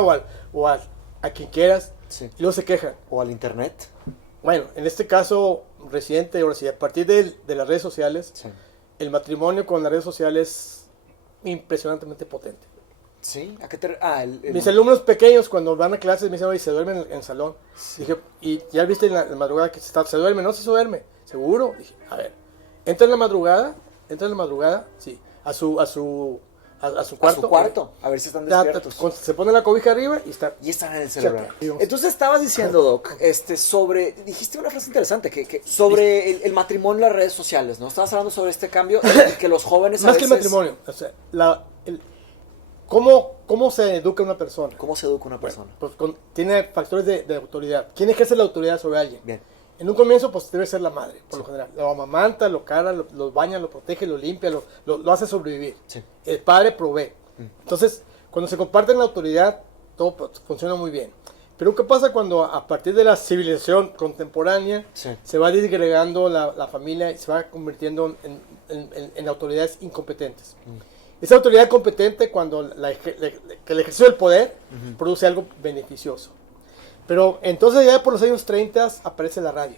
a quien quieras, Sí. y luego se quejan. O al internet. Bueno, en este caso, residente, ahora sí, a partir de las redes sociales, Sí. el matrimonio con las redes sociales es impresionantemente potente. ¿Sí? ¿A qué te el- Mis alumnos pequeños, cuando van a clases, me dicen, oye, se duermen en el salón. Sí. Dije, y ya viste en la madrugada que se duerme, ¿no? Sí se duerme, ¿seguro? Dije, a ver, entra en la madrugada, sí, a su cuarto. A su cuarto, a ver si están despiertos. Se pone la cobija arriba y está. Y están en el celular. Sí. Entonces estabas diciendo, Doc, dijiste una frase interesante, que sobre el matrimonio en las redes sociales, ¿no? Estabas hablando sobre este cambio, y que los jóvenes a Más que veces... el matrimonio, o sea, ¿cómo se educa una persona? ¿Cómo se educa una persona? Pues tiene factores de autoridad. ¿Quién ejerce la autoridad sobre alguien? Bien. En un comienzo, pues debe ser la madre, por lo general. Lo amamanta, lo cara, lo baña, lo protege, lo limpia, lo hace sobrevivir. Sí. El padre provee. Entonces, cuando se comparten la autoridad, todo pues, funciona muy bien. Pero ¿qué pasa cuando a partir de la civilización contemporánea Sí. se va disgregando la familia y se va convirtiendo en autoridades incompetentes? Esa autoridad competente, cuando que el ejercicio del poder produce algo beneficioso. Pero entonces ya por los años 30 aparece la radio.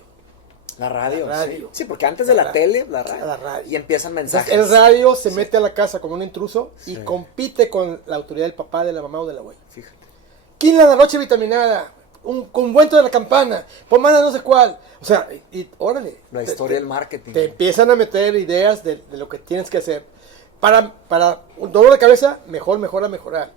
La radio, La radio. Sí. Sí, porque antes de la tele, la radio. La radio. Y empiezan Entonces, mensajes. el radio se mete a la casa como un intruso y Sí. compite con la autoridad del papá, de la mamá o de la abuela. Fíjate. Quina la noche vitaminada, un convento de la campana, pomada no sé cuál. O sea, órale. La historia del marketing. Te empiezan a meter ideas de lo que tienes que hacer. Para un dolor de cabeza, mejorar. Claro.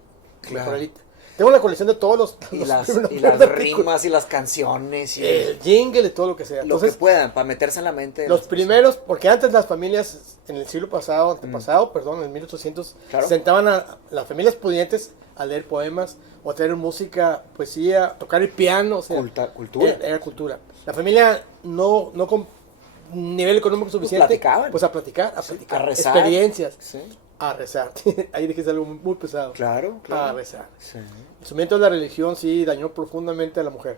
Mejoralita. Tengo la colección de todos los Y las artículos. rimas y las canciones y El jingle y todo lo que sea. lo Entonces, que puedan para meterse en la mente. de los las primeros, porque antes las familias en el siglo pasado, en 1800, Claro. sentaban a las familias pudientes a leer poemas o a tener música, poesía, tocar el piano. O sea, Cultura. Era cultura. La familia no con nivel económico suficiente. platicaban. Pues a platicar. A rezar. Experiencias. Sí. A rezar. Ahí dijiste algo muy pesado. Claro, A claro. rezar. Sí. El sumimiento de la religión sí dañó profundamente a la mujer.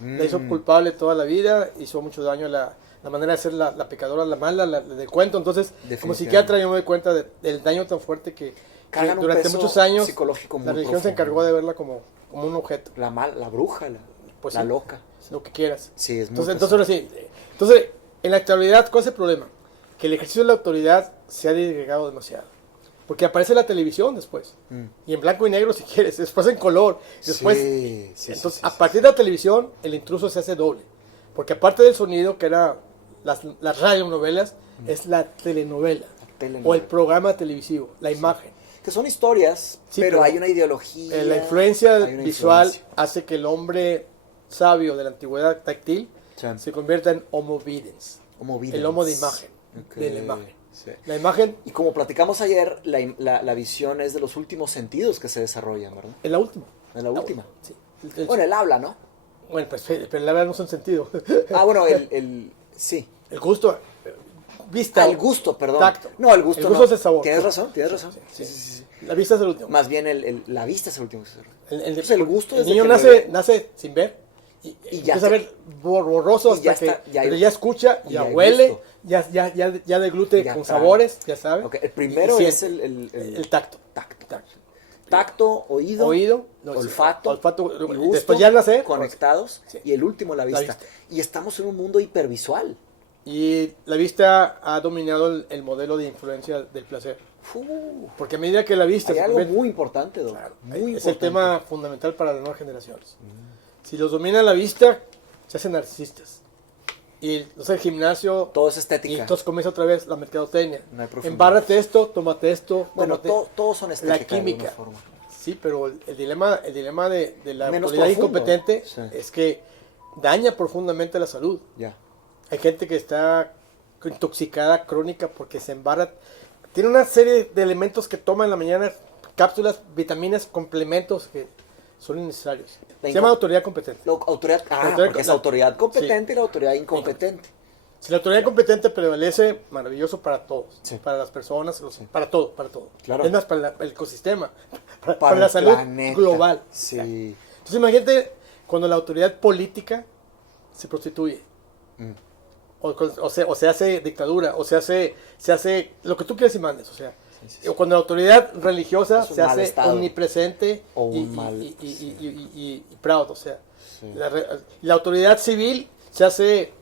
La hizo Mm. culpable toda la vida, hizo mucho daño a la manera de ser la pecadora, la mala, del cuento. Entonces, como Definitivamente. psiquiatra yo me doy cuenta del daño tan fuerte que Cargan un durante peso muchos años psicológico muy la religión se profundo. encargó de verla como un objeto, La bruja, Pues la sí. loca. lo que quieras. Sí, es muy Entonces ahora sí. Entonces, en la actualidad, ¿cuál es el problema? Que el ejercicio de la autoridad se ha disgregado demasiado. Porque aparece la televisión después. Y en blanco y negro si quieres, después en color. Después, Sí, entonces, sí, a partir de la televisión, el intruso se hace doble. Porque aparte del sonido, que era las radionovelas, es la telenovela. telenovela. O el programa televisivo, la imagen. Que son historias, Sí, pero pero hay una ideología. La influencia hay una visual influencia. hace que el hombre sabio de la antigüedad táctil Sí. se convierta en homo videns. Homo videns. El homo de imagen. Ok, De la imagen. sí. La imagen Y como platicamos ayer, la visión es de los últimos sentidos que se desarrollan, ¿verdad? es la última. Es la última. Sí. Bueno, el habla, ¿no? Bueno, pues, pero la verdad no son sentido. Ah, bueno, sí. El gusto, vista. El gusto, perdón. Tacto. No, el gusto El gusto no. es el sabor. Tienes razón, tienes razón. Sí. Sí. La vista es el último. Más bien la vista es el último que se desarrolla. Entonces, el gusto el desde niño que nace sin ver y ya empieza a ver borroso y ya hasta que está, ya pero hay- ya escucha, y ya ya hay huele, gusto. ya deglute Ya con traga. sabores, ya sabe. Ok, el primero Y es siente. el el tacto. tacto. Tacto, oído, no, olfato, olfato, y gusto, después ya al nacer, conectados, sí. y el último, la vista. vista. Y estamos en un mundo hipervisual. Y la vista ha dominado el modelo de influencia del placer. Porque a medida que la vista Hay se algo convierte- muy importante, Doc. Claro, Muy es importante. el tema fundamental para las nuevas generaciones. Si los domina la vista, se hacen narcisistas. Y entonces el gimnasio, Todo es y estética. entonces comienza otra vez la mercadotecnia. No hay profundidad. Embárrate esto, tómate esto, Bueno, tómate. todos son estética. La química. De alguna forma. Sí, pero el dilema de la Menos autoridad profundo. incompetente Sí. es que daña profundamente la salud. Ya. Hay gente que está intoxicada crónica porque se embarra. Tiene una serie de elementos que toma en la mañana, cápsulas, vitaminas, complementos que son innecesarios. Se llama autoridad competente. Porque es autoridad competente y la autoridad incompetente. Si la autoridad competente prevalece, maravilloso para todos, Sí. para las personas, para todo. Claro. Es más, para el ecosistema, para el la salud planeta. global. Sí. Entonces imagínate cuando la autoridad política se prostituye, o se hace dictadura, o se hace lo que tú quieras y mandes, o sea, o cuando la autoridad religiosa Es un se mal hace estado. omnipresente O y, un mal- y proud, o sea, Sí. la autoridad civil se hace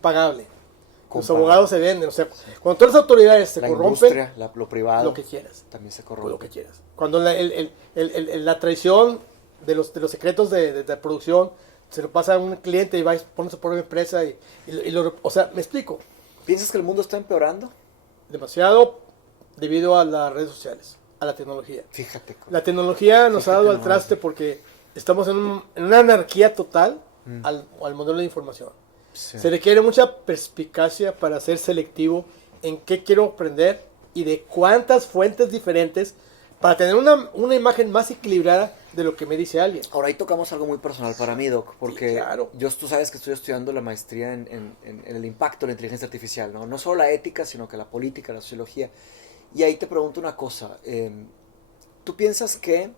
pagable. Los Comparable. abogados se venden, o sea, cuando todas las autoridades se La corrompen, industria, lo privado. lo que quieras. También se Lo corrompe. que quieras. Cuando la traición de los secretos de producción se lo pasa a un cliente y va y pone su propia empresa o sea, me explico. ¿Piensas que el mundo está empeorando? Demasiado debido a las redes sociales, a la tecnología. Fíjate. La tecnología nos ha dado al nomás. traste porque estamos en una anarquía total al modelo de información. Sí. Se requiere mucha perspicacia para ser selectivo en qué quiero aprender y de cuántas fuentes diferentes para tener una imagen más equilibrada de lo que me dice alguien. Ahora ahí tocamos algo muy personal para mí, Doc, porque Sí, claro. tú sabes que estoy estudiando la maestría en el impacto de la inteligencia artificial, ¿no? No solo la ética, sino que la política, la sociología. Y ahí te pregunto una cosa, ¿tú piensas que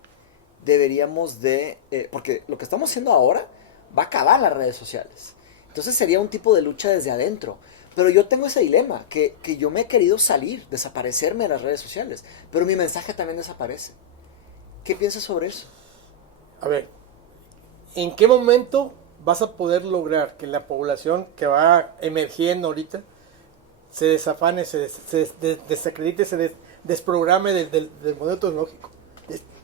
deberíamos porque lo que estamos haciendo ahora va a acabar las redes sociales? Entonces sería un tipo de lucha desde adentro. Pero yo tengo ese dilema, que yo me he querido salir, desaparecerme de las redes sociales, pero mi mensaje también desaparece. ¿Qué piensas sobre eso? A ver, ¿en qué momento vas a poder lograr que la población que va emergiendo ahorita se desafane, se desacredite, se desprograme del modelo tecnológico?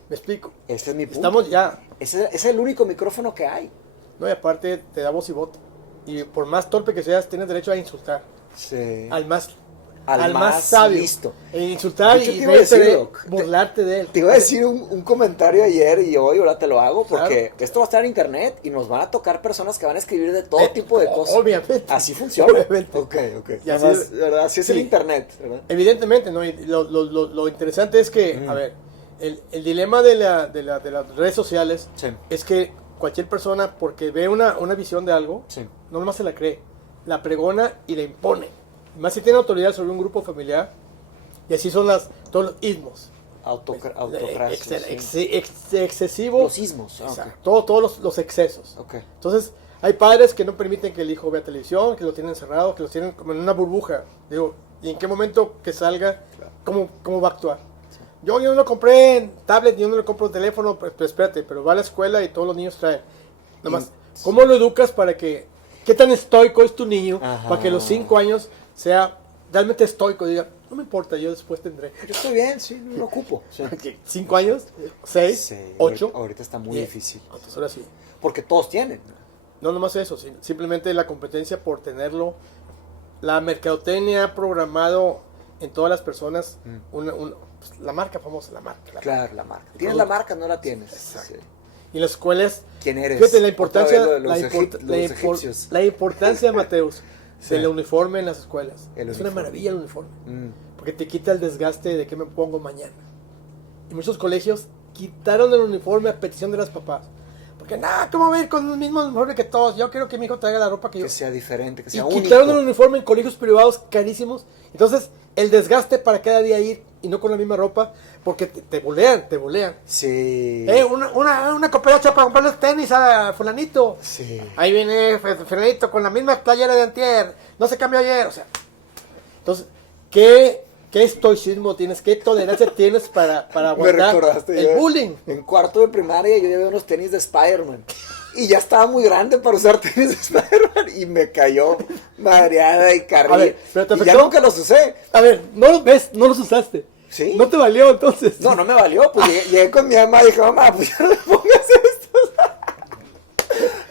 ¿Me explico? Ese es mi punto. Estamos ya, Ese es el único micrófono que hay. ¿no? Y aparte te da voz y voto. Y por más torpe que seas, tienes derecho a insultar Sí. al más más sabio. listo. E insultar De hecho, y te iba a decir, reírte de él, Doc, burlarte de él. Te iba a decir un comentario ayer y hoy, ahora te lo hago, porque Claro. esto va a estar en internet y nos van a tocar personas que van a escribir de todo tipo de cosas. Obviamente. Así funciona. Obviamente. Ok. Y Nada así- más, ¿verdad? Así es el sí. internet, ¿verdad? Evidentemente, ¿no? Y lo interesante es que, a ver, el dilema de las redes sociales Sí. es que cualquier persona, porque ve una visión de algo, Sí. no nomás se la cree, la pregona y la impone. Más si tiene autoridad sobre un grupo familiar, y así son todos los ismos. Autocracia. sí. Excesivo. Los ismos. Ah, ok. Exacto, todos los excesos. Ok. Entonces, hay padres que no permiten que el hijo vea televisión, que lo tienen encerrado, que lo tienen como en una burbuja. Digo, ¿y en qué momento que salga, cómo va a actuar? Yo no lo compré en tablet, yo no le compro teléfono, pues espérate, pero va a la escuela y todos los niños traen. Nomás, ¿cómo lo educas para que, qué tan estoico es tu niño, Ajá. para que a los 5 años sea realmente estoico? Diga, no me importa, yo después tendré. Yo estoy bien, sí, no lo ocupo. Sí. 5 años, 6, Sí, 8. ahorita está muy difícil. Entonces ahora sí. Porque todos tienen. No nomás eso, simplemente la competencia por tenerlo. La mercadotecnia ha programado en todas las personas pues, la marca famosa, la marca. Claro, la marca. Tienes la marca, no la tienes. Exacto. Sí. Y en las escuelas, ¿Quién eres? fíjate la importancia, Otra vez lo de los egipcios. la importancia, Mateus, Sí. del uniforme en las escuelas. El Es uniforme. una maravilla el uniforme, Mm. porque te quita el desgaste de qué me pongo mañana. Y muchos colegios quitaron el uniforme a petición de los papás. Porque, ¿cómo voy a ir con el mismo uniforme que todos? Yo quiero que mi hijo traiga la ropa que yo. Que sea diferente, que Y sea único. quitaron el uniforme en colegios privados carísimos. Entonces, el desgaste para cada día ir y no con la misma ropa, porque te bolean. Sí. Una cooperacha para comprarle tenis a fulanito. Sí. Ahí viene fulanito con la misma playera de antier. No se cambió ayer, o sea. Entonces, ¿qué estoicismo tienes? ¿Qué tolerancia tienes para Me aguantar recordaste. el yo bullying? En cuarto de primaria yo llevé unos tenis de Spider-Man. Y ya estaba muy grande para usar tenis de Spider-Man. Y me cayó madreada y A carril. ver, ¿pero te Y ya afectó? nunca los usé. A ver, no los usaste. Sí. No te valió entonces. No me valió. Pues llegué con mi mamá y dije, mamá, pues ya no le pongas esto.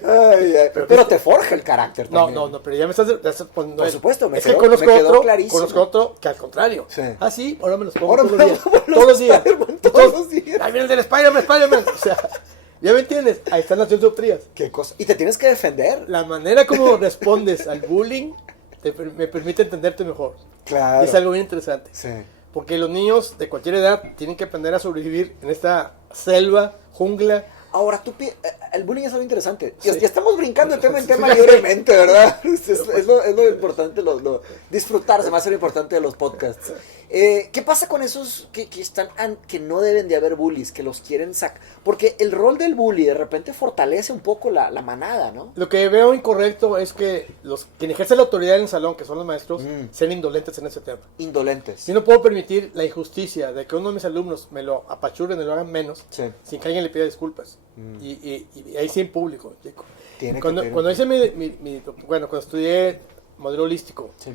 Ay. Pero te forja el carácter también. No, pero ya me estás poniendo. Por supuesto, me es quedó- que conozco me quedó otro, clarísimo. conozco otro que al contrario. Sí. Sí, ahora me los pongo Ahora todos me los días. pongo los Todos los días. Spider-Man todos los días. Ahí viene el del Spider-Man. O sea, ¿Ya me entiendes? Ahí están las dioptrías. ¿Qué cosa? Y te tienes que defender. La manera como respondes al bullying me permite entenderte mejor. Claro. Y es algo bien interesante. Sí. Porque los niños de cualquier edad tienen que aprender a sobrevivir en esta selva, jungla. Ahora, el bullying es algo interesante. Sí. Ya estamos brincando de tema en tema Sí. libremente, ¿verdad? Es lo importante, disfrutar, se me hace lo importante de los podcasts. ¿Qué pasa con esos que no deben de haber bullies, que los quieren sacar? Porque el rol del bully de repente fortalece un poco la manada, ¿no? Lo que veo incorrecto es que quien ejerce la autoridad en el salón, que son los maestros, sean indolentes en ese tema. Indolentes. Yo no puedo permitir la injusticia de que uno de mis alumnos me lo apachuren, me lo hagan menos, Sí. sin que alguien le pida disculpas. Y ahí sí en público, chico. Cuando hice cuando estudié modelo holístico, Sí.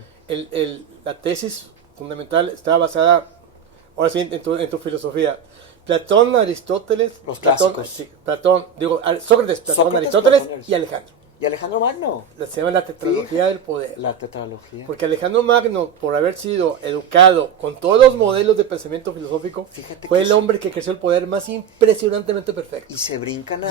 La tesis fundamental estaba basada, ahora sí, en tu filosofía. Platón, Aristóteles, Los clásicos. Sócrates, Platón, Aristóteles Platón, y Alejandro. Y Alejandro Magno. Se llama la tetralogía del poder. La tetralogía. Porque Alejandro Magno, por haber sido educado con todos los modelos de pensamiento filosófico, Fíjate fue que el sí. hombre que creció el poder más impresionantemente perfecto. Y se brincan a...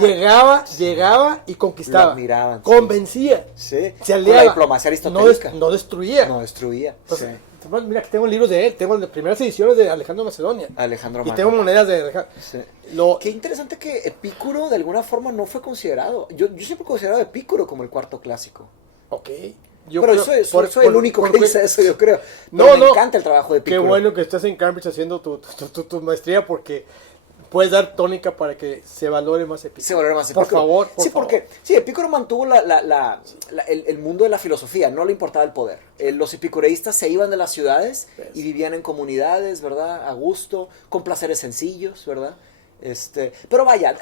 Llegaba y conquistaba. Lo admiraban, sí. Convencía. Sí. Se Con aliaba. la diplomacia aristotélica. No destruía. No destruía. Entonces, Sí. mira, aquí tengo libros de él. Tengo las primeras ediciones de Alejandro Macedonia. Alejandro Y Magno. tengo monedas de Alejandro. Sí. Lo- Qué interesante que Epicuro de alguna forma no fue considerado. Yo siempre he considerado a Epicuro como el cuarto clásico. Ok. Pero soy el único que dice eso, yo creo. No, Pero me no. encanta el trabajo de Qué Epicuro. bueno que estás en Cambridge haciendo tu maestría porque puedes dar tónica para que se valore más Epicuro. Se valora más Por Epicuro. favor, por Sí, favor. porque Epicuro mantuvo el mundo de la filosofía, no le importaba el poder. Los epicureístas se iban de las ciudades y vivían en comunidades, ¿verdad? A gusto, con placeres sencillos, ¿verdad? Pero vaya,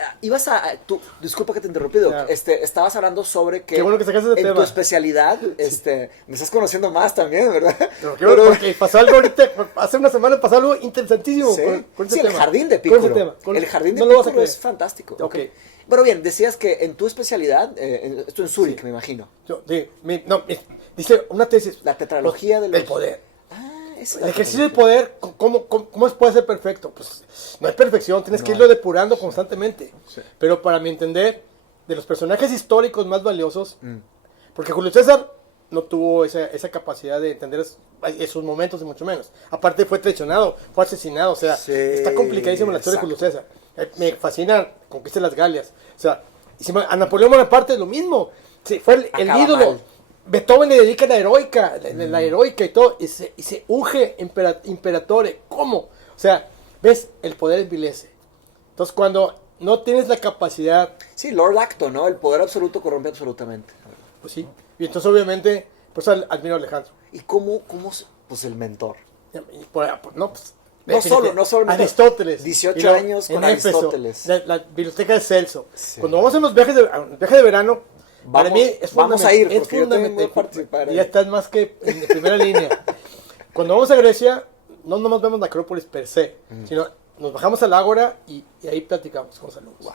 disculpa que te he interrumpido, Ya. estabas hablando sobre que Qué bueno que sacaste ese en tema. tu especialidad, me estás conociendo más también, ¿verdad? Pero qué bueno, porque pasó algo ahorita, hace una semana pasó algo interesantísimo Sí, con ese sí, el tema. jardín de Con ese Epicuro. tema. El jardín de No lo vas a Epicuro creer. es fantástico. Ok. Pero bien, decías que en tu especialidad, esto en Zúrich, Sí. me imagino. Dice una tesis. La tetralogía de los... El poder. Es El ejercicio del poder, ¿cómo puede ser perfecto? Pues no hay perfección, tienes que irlo depurando constantemente. Sí. Pero para mi entender, de los personajes históricos más valiosos, porque Julio César no tuvo esa capacidad de entender esos momentos y mucho menos. Aparte fue traicionado, fue asesinado, o sea, Sí, está complicadísima la historia de Julio César. Me fascina conquista de las Galias. O sea, a Napoleón Bonaparte lo mismo. Sí, fue el Acaba ídolo. mal. Beethoven le dedica la heroica, la heroica y todo, y se unge imperatore. ¿Cómo? O sea, ves, el poder envilece. Entonces, cuando no tienes la capacidad, Sí, Lord Acto, ¿no? El poder absoluto corrompe absolutamente. pues sí. Y entonces, obviamente, pues admiro a Alejandro. ¿Y cómo pues el mentor? Y no, pues, No solo el mentor. Aristóteles. 18 Y luego, años con en Éfeso, Aristóteles. La biblioteca de Celso. Sí. Cuando vamos a los viajes de verano, para mí es vamos fundamental. a ir, Es porque yo también voy a fundamental. participar Y ahí. ya estás más que en primera línea. Cuando vamos a Grecia, no nomás vemos la Acrópolis per se, sino nos bajamos al Ágora y ahí platicamos con los alumnos.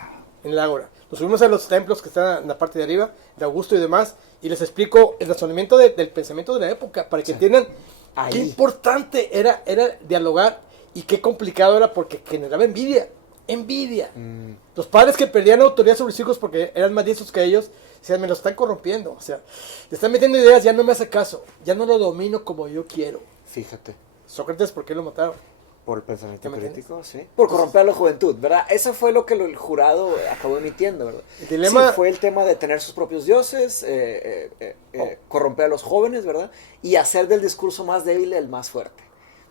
En el Ágora. Nos subimos a los templos que están en la parte de arriba, de Augusto y demás, y les explico el razonamiento del pensamiento de la época, para que entiendan Ahí. qué importante era dialogar y qué complicado era porque generaba envidia. Envidia. Los padres que perdían autoridad sobre sus hijos porque eran más diestros que ellos, decían, me lo están corrompiendo. O sea, le están metiendo ideas, ya no me hace caso, ya no lo domino como yo quiero. Fíjate. Sócrates, ¿por qué lo mataron? Por el pensamiento ¿Ya me crítico, sí. Por corromper a la juventud, ¿verdad? Eso fue lo que el jurado acabó emitiendo, ¿verdad? El dilema- Sí, fue el tema de tener sus propios dioses, corromper a los jóvenes, ¿verdad? Y hacer del discurso más débil el más fuerte.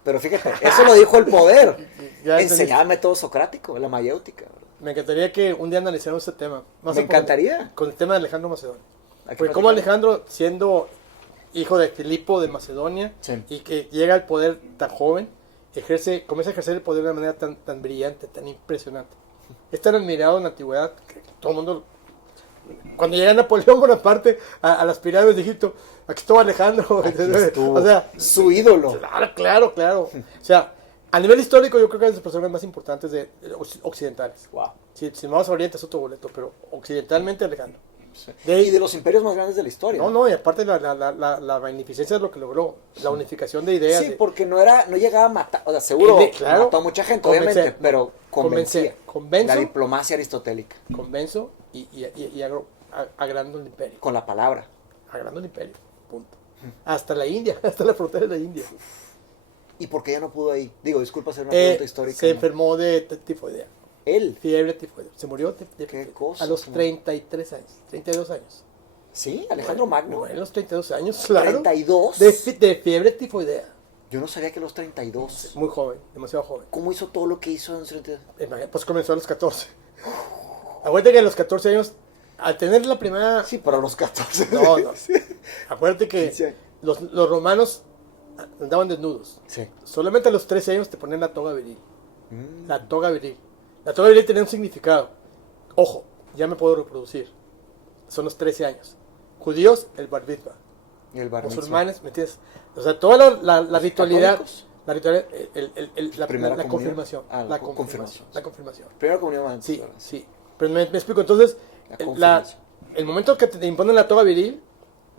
Pero fíjate, eso lo dijo el poder. Ya Enseñaba método socrático, la mayéutica, ¿verdad? Me encantaría que un día analizáramos este tema. Me encantaría. Con el tema de Alejandro Macedonio. Hay que Porque como platicar. Alejandro, siendo hijo de Filipo de Macedonia, Sí. y que llega al poder tan joven, comienza a ejercer el poder de una manera tan brillante, tan impresionante. Es tan admirado en la antigüedad que todo el mundo... Cuando llega Napoleón Bonaparte a las pirámides de Egipto, aquí estuvo Alejandro. Estuvo O sea, su ídolo. claro. O sea, a nivel histórico yo creo que es de las personas más importantes occidentales. Wow. Si nos vamos a Oriente es otro boleto, pero occidentalmente Alejandro. Sí. De- Y de los imperios más grandes de la historia. No, y aparte la magnificencia es lo que logró, la unificación de ideas. Sí, porque no llegaba a matar, o sea, seguro claro, mató a mucha gente, convencer, obviamente, pero convencía. convenzo, La diplomacia aristotélica, convenzo y agrando el imperio. con la palabra. Agrando el imperio, punto. Hasta la India, hasta la frontera de la India. ¿Y por qué ya no pudo ahí? Digo, disculpa hacer una pregunta histórica. Se ¿no? enfermó de tifoidea. Él. Fiebre tifoidea. Se murió Qué cosa, a los señor. 33 años, 32 años. Sí, Alejandro Magno. En los 32 años, claro. 32. De fiebre tifoidea. Yo no sabía que a los 32. Muy joven, demasiado joven. ¿Cómo hizo todo lo que hizo en los 32? Pues comenzó a los 14. Acuérdate que a los 14 años, al tener la primera... Sí, pero a los 14. No. Acuérdate que 15 años. los romanos andaban desnudos. Sí. Solamente a los 13 años te ponían la toga viril. Mm. La toga viril. La toga viril tenía un significado. Ojo, ya me puedo reproducir. Son los 13 años. Judíos, el bar mitzvah. Y el bar mitzvah. Musulmanes, ¿me entiendes? O sea, toda la ritualidad... ¿Católicos? La ritualidad, la Primera la comunión. confirmación. Ah, la confirmación. confirmación. La confirmación. Primera comunión antes. Sí, ¿verdad? sí. Pero me explico. Entonces, La el, confirmación. el momento que te imponen la toga viril,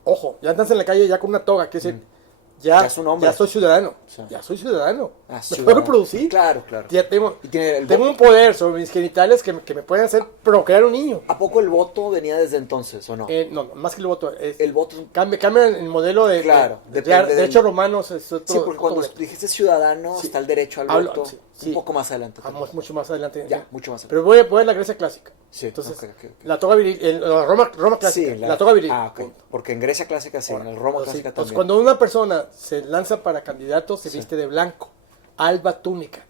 ojo, ya andas en la calle ya con una toga, que decir, Ya es un hombre. ya soy ciudadano. Sí. Ya soy ciudadano. Ah, Me ciudadano. puedo reproducir. Claro, claro. Ya tengo, Y tiene el tengo voto. un poder sobre mis genitales que me pueden hacer procrear un niño. ¿A poco el voto venía desde entonces o no? No, más que el voto. El voto es... Cambia el modelo de, Claro, de depende del- derechos romanos. Es otro, Sí, porque cuando otro- dijiste ciudadano Sí. está el derecho al Hablo- voto. sí, Un sí. poco más adelante. Vamos mucho más adelante. Ya, mucho más adelante. Pero voy a la Grecia clásica. Sí, Entonces, ok, ok, ok. la toga viril, la Roma clásica, Sí, la toga viril. Ah, ok. Porque en Grecia clásica sí, en el Roma Sí, clásica entonces, también. cuando una persona se lanza para candidato, se Sí. viste de blanco. Alba túnica.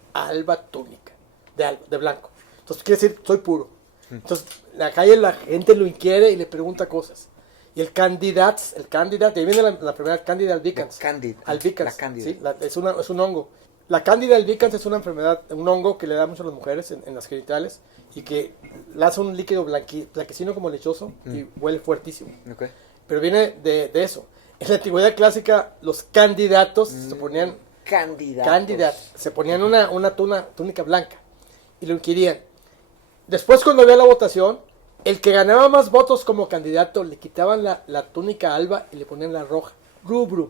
De blanco. Entonces, quiere decir, soy puro. Entonces, en la calle la gente lo inquiere y le pregunta cosas. Y el candidato, de ahí viene la primera Candida albicans. Cándida. Albicans, La cándida. sí, es un hongo. La Candida albicans es una enfermedad, un hongo que le da mucho a las mujeres en las genitales y que lanza un líquido blanquecino como lechoso y huele fuertísimo. Ok. Pero viene de eso. En la antigüedad clásica, los candidatos se ponían Candidatos. se ponían una túnica blanca y lo inquirían. Después, cuando había la votación, el que ganaba más votos como candidato le quitaban la túnica alba y le ponían la roja. Rubrum,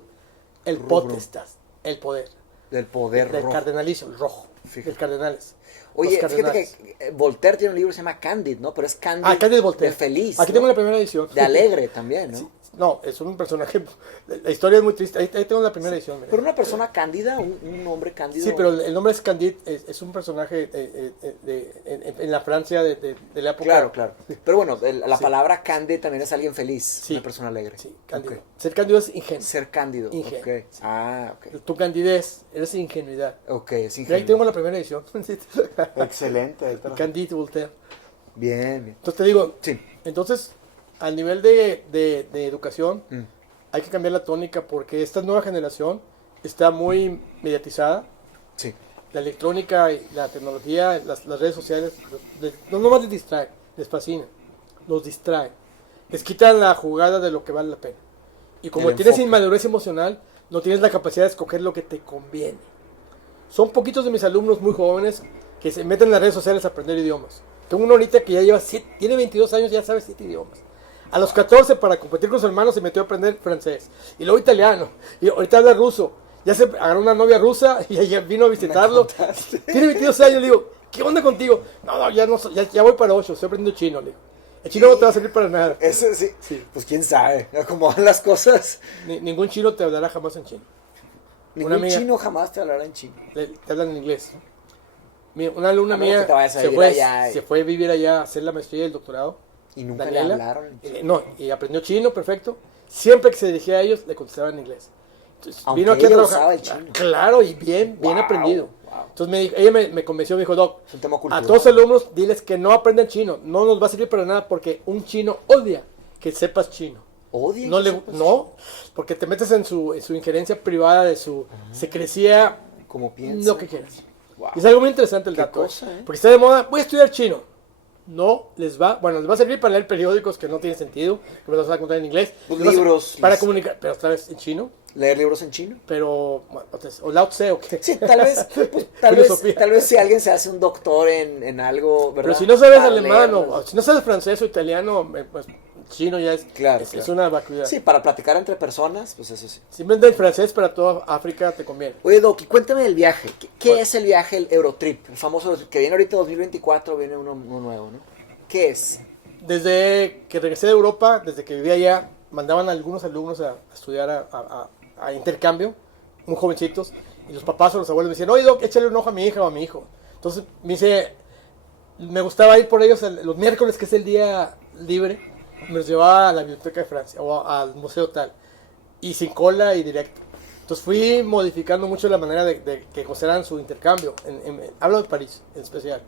el Rubrum. potestas, el poder. Del poder Del rojo. cardenalicio, el rojo. Fíjate. Del cardenales. Oye, Los fíjate cardenales. que Voltaire tiene un libro que se llama Candide, ¿no? Pero es Candide, Candide Voltaire. de feliz. Aquí ¿no? tengo la primera edición. De alegre también, ¿no? Sí. No, es un personaje. La historia es muy triste. Ahí tengo la primera edición. mira. Pero una persona cándida, un hombre cándido. Sí, pero el nombre es Candide, es un personaje en la Francia de la época. Claro, claro. Pero bueno, la Sí. palabra cándide también es alguien feliz, Sí. una persona alegre. Sí, Cándido. Ok. Ser Cándido es ingenuo. Ser cándido. Ingenuo. Ok. Ah, ok. Tu candidez, eres ingenuidad. Ok, es Y ahí ingenuo. tengo la primera edición. Excelente. ahí está la- Candide Voltaire. Bien, bien. Entonces te digo, Sí. entonces, al nivel de educación, Mm. hay que cambiar la tónica porque esta nueva generación está muy mediatizada. Sí. La electrónica y la tecnología, las redes sociales, no nomás les distraen, les fascinan, los distraen, les quitan la jugada de lo que vale la pena. Y como El tienes enfoque. inmadurez emocional, no tienes la capacidad de escoger lo que te conviene. Son poquitos de mis alumnos muy jóvenes que se meten en las redes sociales a aprender idiomas. Tengo uno ahorita que ya lleva tiene 22 años, ya sabe 7 idiomas. A los 14, para competir con sus hermanos, se metió a aprender francés. Y luego italiano. Y ahorita habla ruso. Ya se agarró una novia rusa y ya vino a visitarlo. contaste. Tiene 22 años. Le digo, ¿qué onda contigo? No, ya, no, ya voy para 8. Estoy aprendiendo chino. Le digo, el chino no te va a servir para nada. Ese sí. Sí. Pues quién sabe. Cómo van las cosas. Ningún chino te hablará jamás en chino. Ningún amiga- chino jamás te hablará en chino. Te hablan en inglés. Una alumna A menos mía que te vayas a se vivir fue, allá y- se fue a vivir allá a hacer la maestría y el doctorado. Y nunca Daniela, le hablaron en chino. no, y aprendió chino, perfecto. Siempre que se dirigía a ellos, le contestaba en inglés. Entonces, Aunque vino aquí a ella trabajar. usaba el chino. Claro, y bien Wow, aprendido. wow. Entonces ella me convenció, me dijo, Doc, Es un tema a cultural. todos los alumnos diles que no aprendan chino. No nos va a servir para nada porque un chino odia que sepas chino. Odia No, que le, sepas no, porque te metes en su injerencia privada de su secrecía, como piensa. lo que quieras. Wow. Y es algo muy interesante el Qué dato. cosa, ¿eh? Porque está de moda, voy a estudiar chino. No les va, bueno, les va a servir para leer periódicos que no tienen sentido, que me los vas a encontrar en inglés. Los Les va a- libros, Para las- comunicar, pero otra vez en chino, Leer libros en chino. pero, bueno, entonces, o Lao Tse o qué. Sí, tal vez, pues, Filosofía. tal vez si alguien se hace un doctor en algo, ¿verdad? Pero si no sabes Para alemán leerlo. o si no sabes francés o italiano, pues chino ya es, Claro, es claro. una vacuidad. Sí, para platicar entre personas, pues eso sí. Simplemente el francés para toda África te conviene. Oye, Doc, y cuéntame del viaje. ¿Qué es el viaje, el Eurotrip? El famoso Eurotrip, que viene ahorita 2024, viene uno nuevo, ¿no? ¿Qué es? Desde que regresé de Europa, desde que vivía allá, mandaban a algunos alumnos a estudiar a intercambio, muy jovencitos, y los papás o los abuelos me decían, oye, Doc, échale un ojo a mi hija o a mi hijo. Entonces me gustaba ir por ellos los miércoles, que es el día libre, me los llevaba a la Biblioteca de Francia o al museo tal, y sin cola y directo. Entonces fui modificando mucho la manera de que gozaran su intercambio, hablo de París en especial.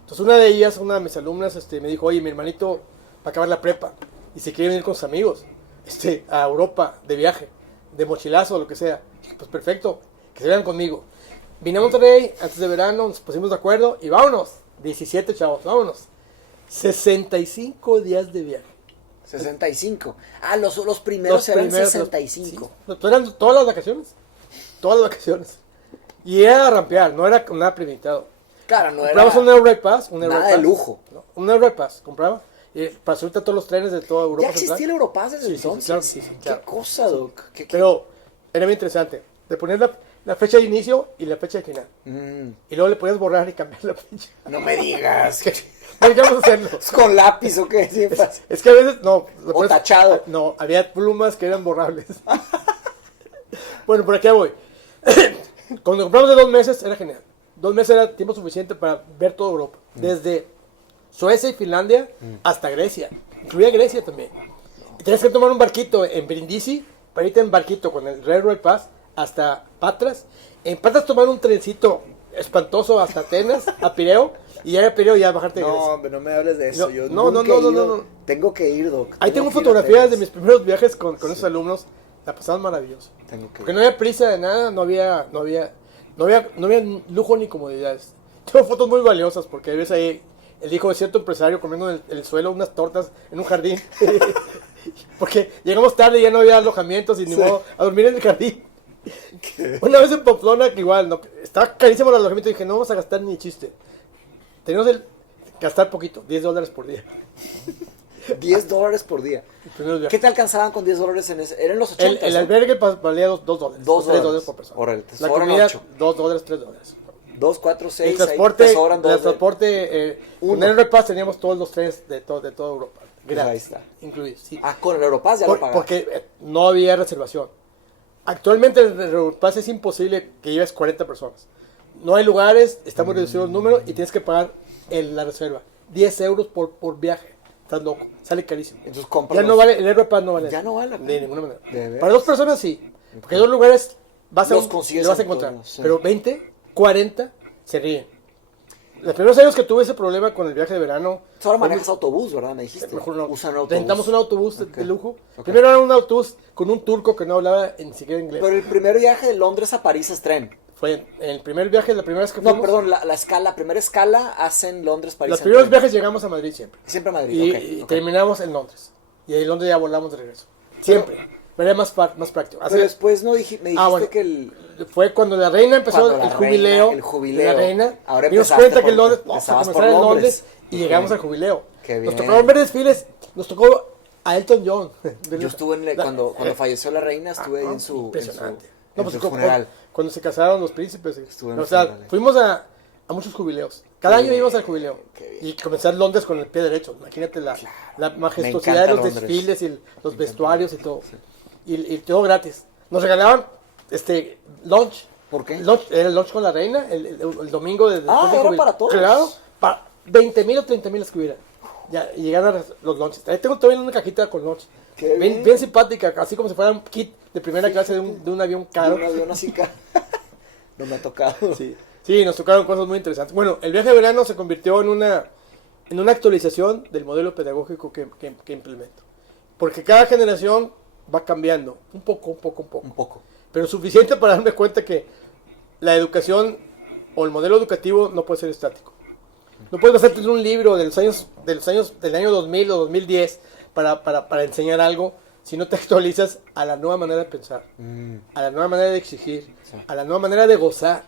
Entonces una de ellas, una de mis alumnas, me dijo, oye, mi hermanito va a acabar la prepa y se quiere venir con sus amigos a Europa de viaje, de mochilazo o lo que sea. Dije, pues perfecto, que se vean conmigo. Vine a Monterrey antes de verano, nos pusimos de acuerdo y vámonos. 17 chavos, vámonos. 65 días de viaje. 65. Ah, los primeros eran 65. Sí, eran todas las vacaciones. Todas las vacaciones. Y era rampear, no era nada premeditado. Claro, no Comprabas era un Airride Pass. nada de lujo. ¿No? Un Airride Pass, compraba. Y para subirte a todos los trenes de toda Europa. ¿Ya existía el Europass desde Sí, entonces? claro, sí, claro. ¿Qué cosa, Doc? Pero era muy interesante. Te ponías la fecha de inicio y la fecha de final. Y luego le podías borrar y cambiar la fecha. No me digas. No llegamos a hacerlo. ¿Es con lápiz o qué? Sí, Es que a veces, no. O tachado. No, había plumas que eran borrables. Bueno, por aquí voy. Cuando compramos de 2 meses era genial. 2 meses era tiempo suficiente para ver toda Europa. Desde Suecia y Finlandia hasta Grecia. Incluía Grecia también. Y tenías que tomar un barquito en Brindisi para irte en barquito con el Railroad Pass hasta Patras. En Patras tomar un trencito espantoso hasta Atenas, a Pireo. Y ya de Pireo ya bajarte de Grecia. No, hombre, no me hables de eso. No, Yo no, nunca he no, ido. no. Tengo que ir, Doc. Ahí tengo que ir a fotografías de Atenas. mis primeros viajes con esos alumnos. La pasaban maravilloso. Tengo que Porque ir. no había prisa de nada, no había lujo ni comodidades. Tengo fotos muy valiosas porque ves ahí el hijo de cierto empresario comiendo en el suelo unas tortas en un jardín. Porque llegamos tarde y ya no había alojamientos y ni modo a dormir en el jardín. Una vez en Pamplona, que igual, no, estaba carísimo el alojamiento y dije, no vamos a gastar ni chiste. Teníamos gastar poquito, $10 por día. $10 por día. ¿Qué te alcanzaban con $10 en ese? Eran los 80. El albergue valía $2. $3 $2 por persona. Órale, te La sobran comida, 8. $2, $3. 2, 4, 6. El transporte, ahí te sobran dos. con el repas teníamos todos los trenes de toda Europa. Pues ahí está. Incluidos, sí. Ah, con el Europass ya lo pagaste. Porque no había reservación. Actualmente el Europass es imposible que lleves 40 personas. No hay lugares, está muy reducido el número y tienes que pagar la reserva. 10 euros por viaje. Estás loco, sale carísimo. Entonces compras. Ya no vale, el Europass no vale. Ya no vale la pena. De ninguna manera. ¿De veras? Para 2 personas sí. Porque en 2 lugares Los consigues lo vas a en encontrar. todos, sí. Pero 20, 40 se ríen. Los primeros años que tuve ese problema con el viaje de verano. Ahora manejas autobús, ¿verdad? Me dijiste. Mejor no. Usan autobús. Rentamos un autobús Ok. de lujo. Ok. Primero era un autobús con un turco que no hablaba ni siquiera inglés. Pero el primer viaje de Londres a París es tren. Fue el primer viaje, la primera vez que No, fuimos. perdón, la primera escala hacen Londres-París. Los primeros viajes llegamos a Madrid siempre. Siempre a Madrid, Y ok. terminamos en Londres. Y en Londres ya volamos de regreso. Siempre. Pero era más práctico. Pero después no me dijiste bueno. que el... Fue cuando la reina empezó Cuando la el jubileo. el jubileo. De la reina. Ahora Dimos empezaste cuenta que por- en Londres. Vamos a empezabas por comenzar en Londres. Londres. Y Ok. llegamos al jubileo. Qué Nos bien. tocaron ver desfiles. Nos tocó a Elton John. Yo estuve cuando falleció la reina, estuve ahí en su... Impresionante. En No, su pues funeral. cuando se casaron los príncipes. Estuve en O el sea, funeral. fuimos a muchos jubileos. Cada Qué año bien, íbamos al jubileo. qué bien. Y comenzar Londres con el pie derecho. Imagínate la Me majestuosidad de encanta los Londres. desfiles y los vestuarios y todo. Y todo gratis. Nos regalaban lunch. ¿Por qué? Era el lunch con la reina el domingo de después del ¿era jubileo. para todos? Claro, para 20,000 o 30,000 las que hubiera. Ya, y llegaron los lunches. Ahí tengo todavía una cajita con lunch. Qué bien. Bien simpática, así como si fuera un kit de primera clase de un avión caro. Un avión así no me ha tocado. Sí, nos tocaron cosas muy interesantes. Bueno, el viaje de verano se convirtió en una actualización del modelo pedagógico que implemento. Porque cada generación va cambiando, un poco. Un poco. Pero suficiente para darme cuenta que la educación o el modelo educativo no puede ser estático. No puedes basarte en un libro del año 2000 o 2010 para enseñar algo si no te actualizas a la nueva manera de pensar, a la nueva manera de exigir, Sí. a la nueva manera de gozar,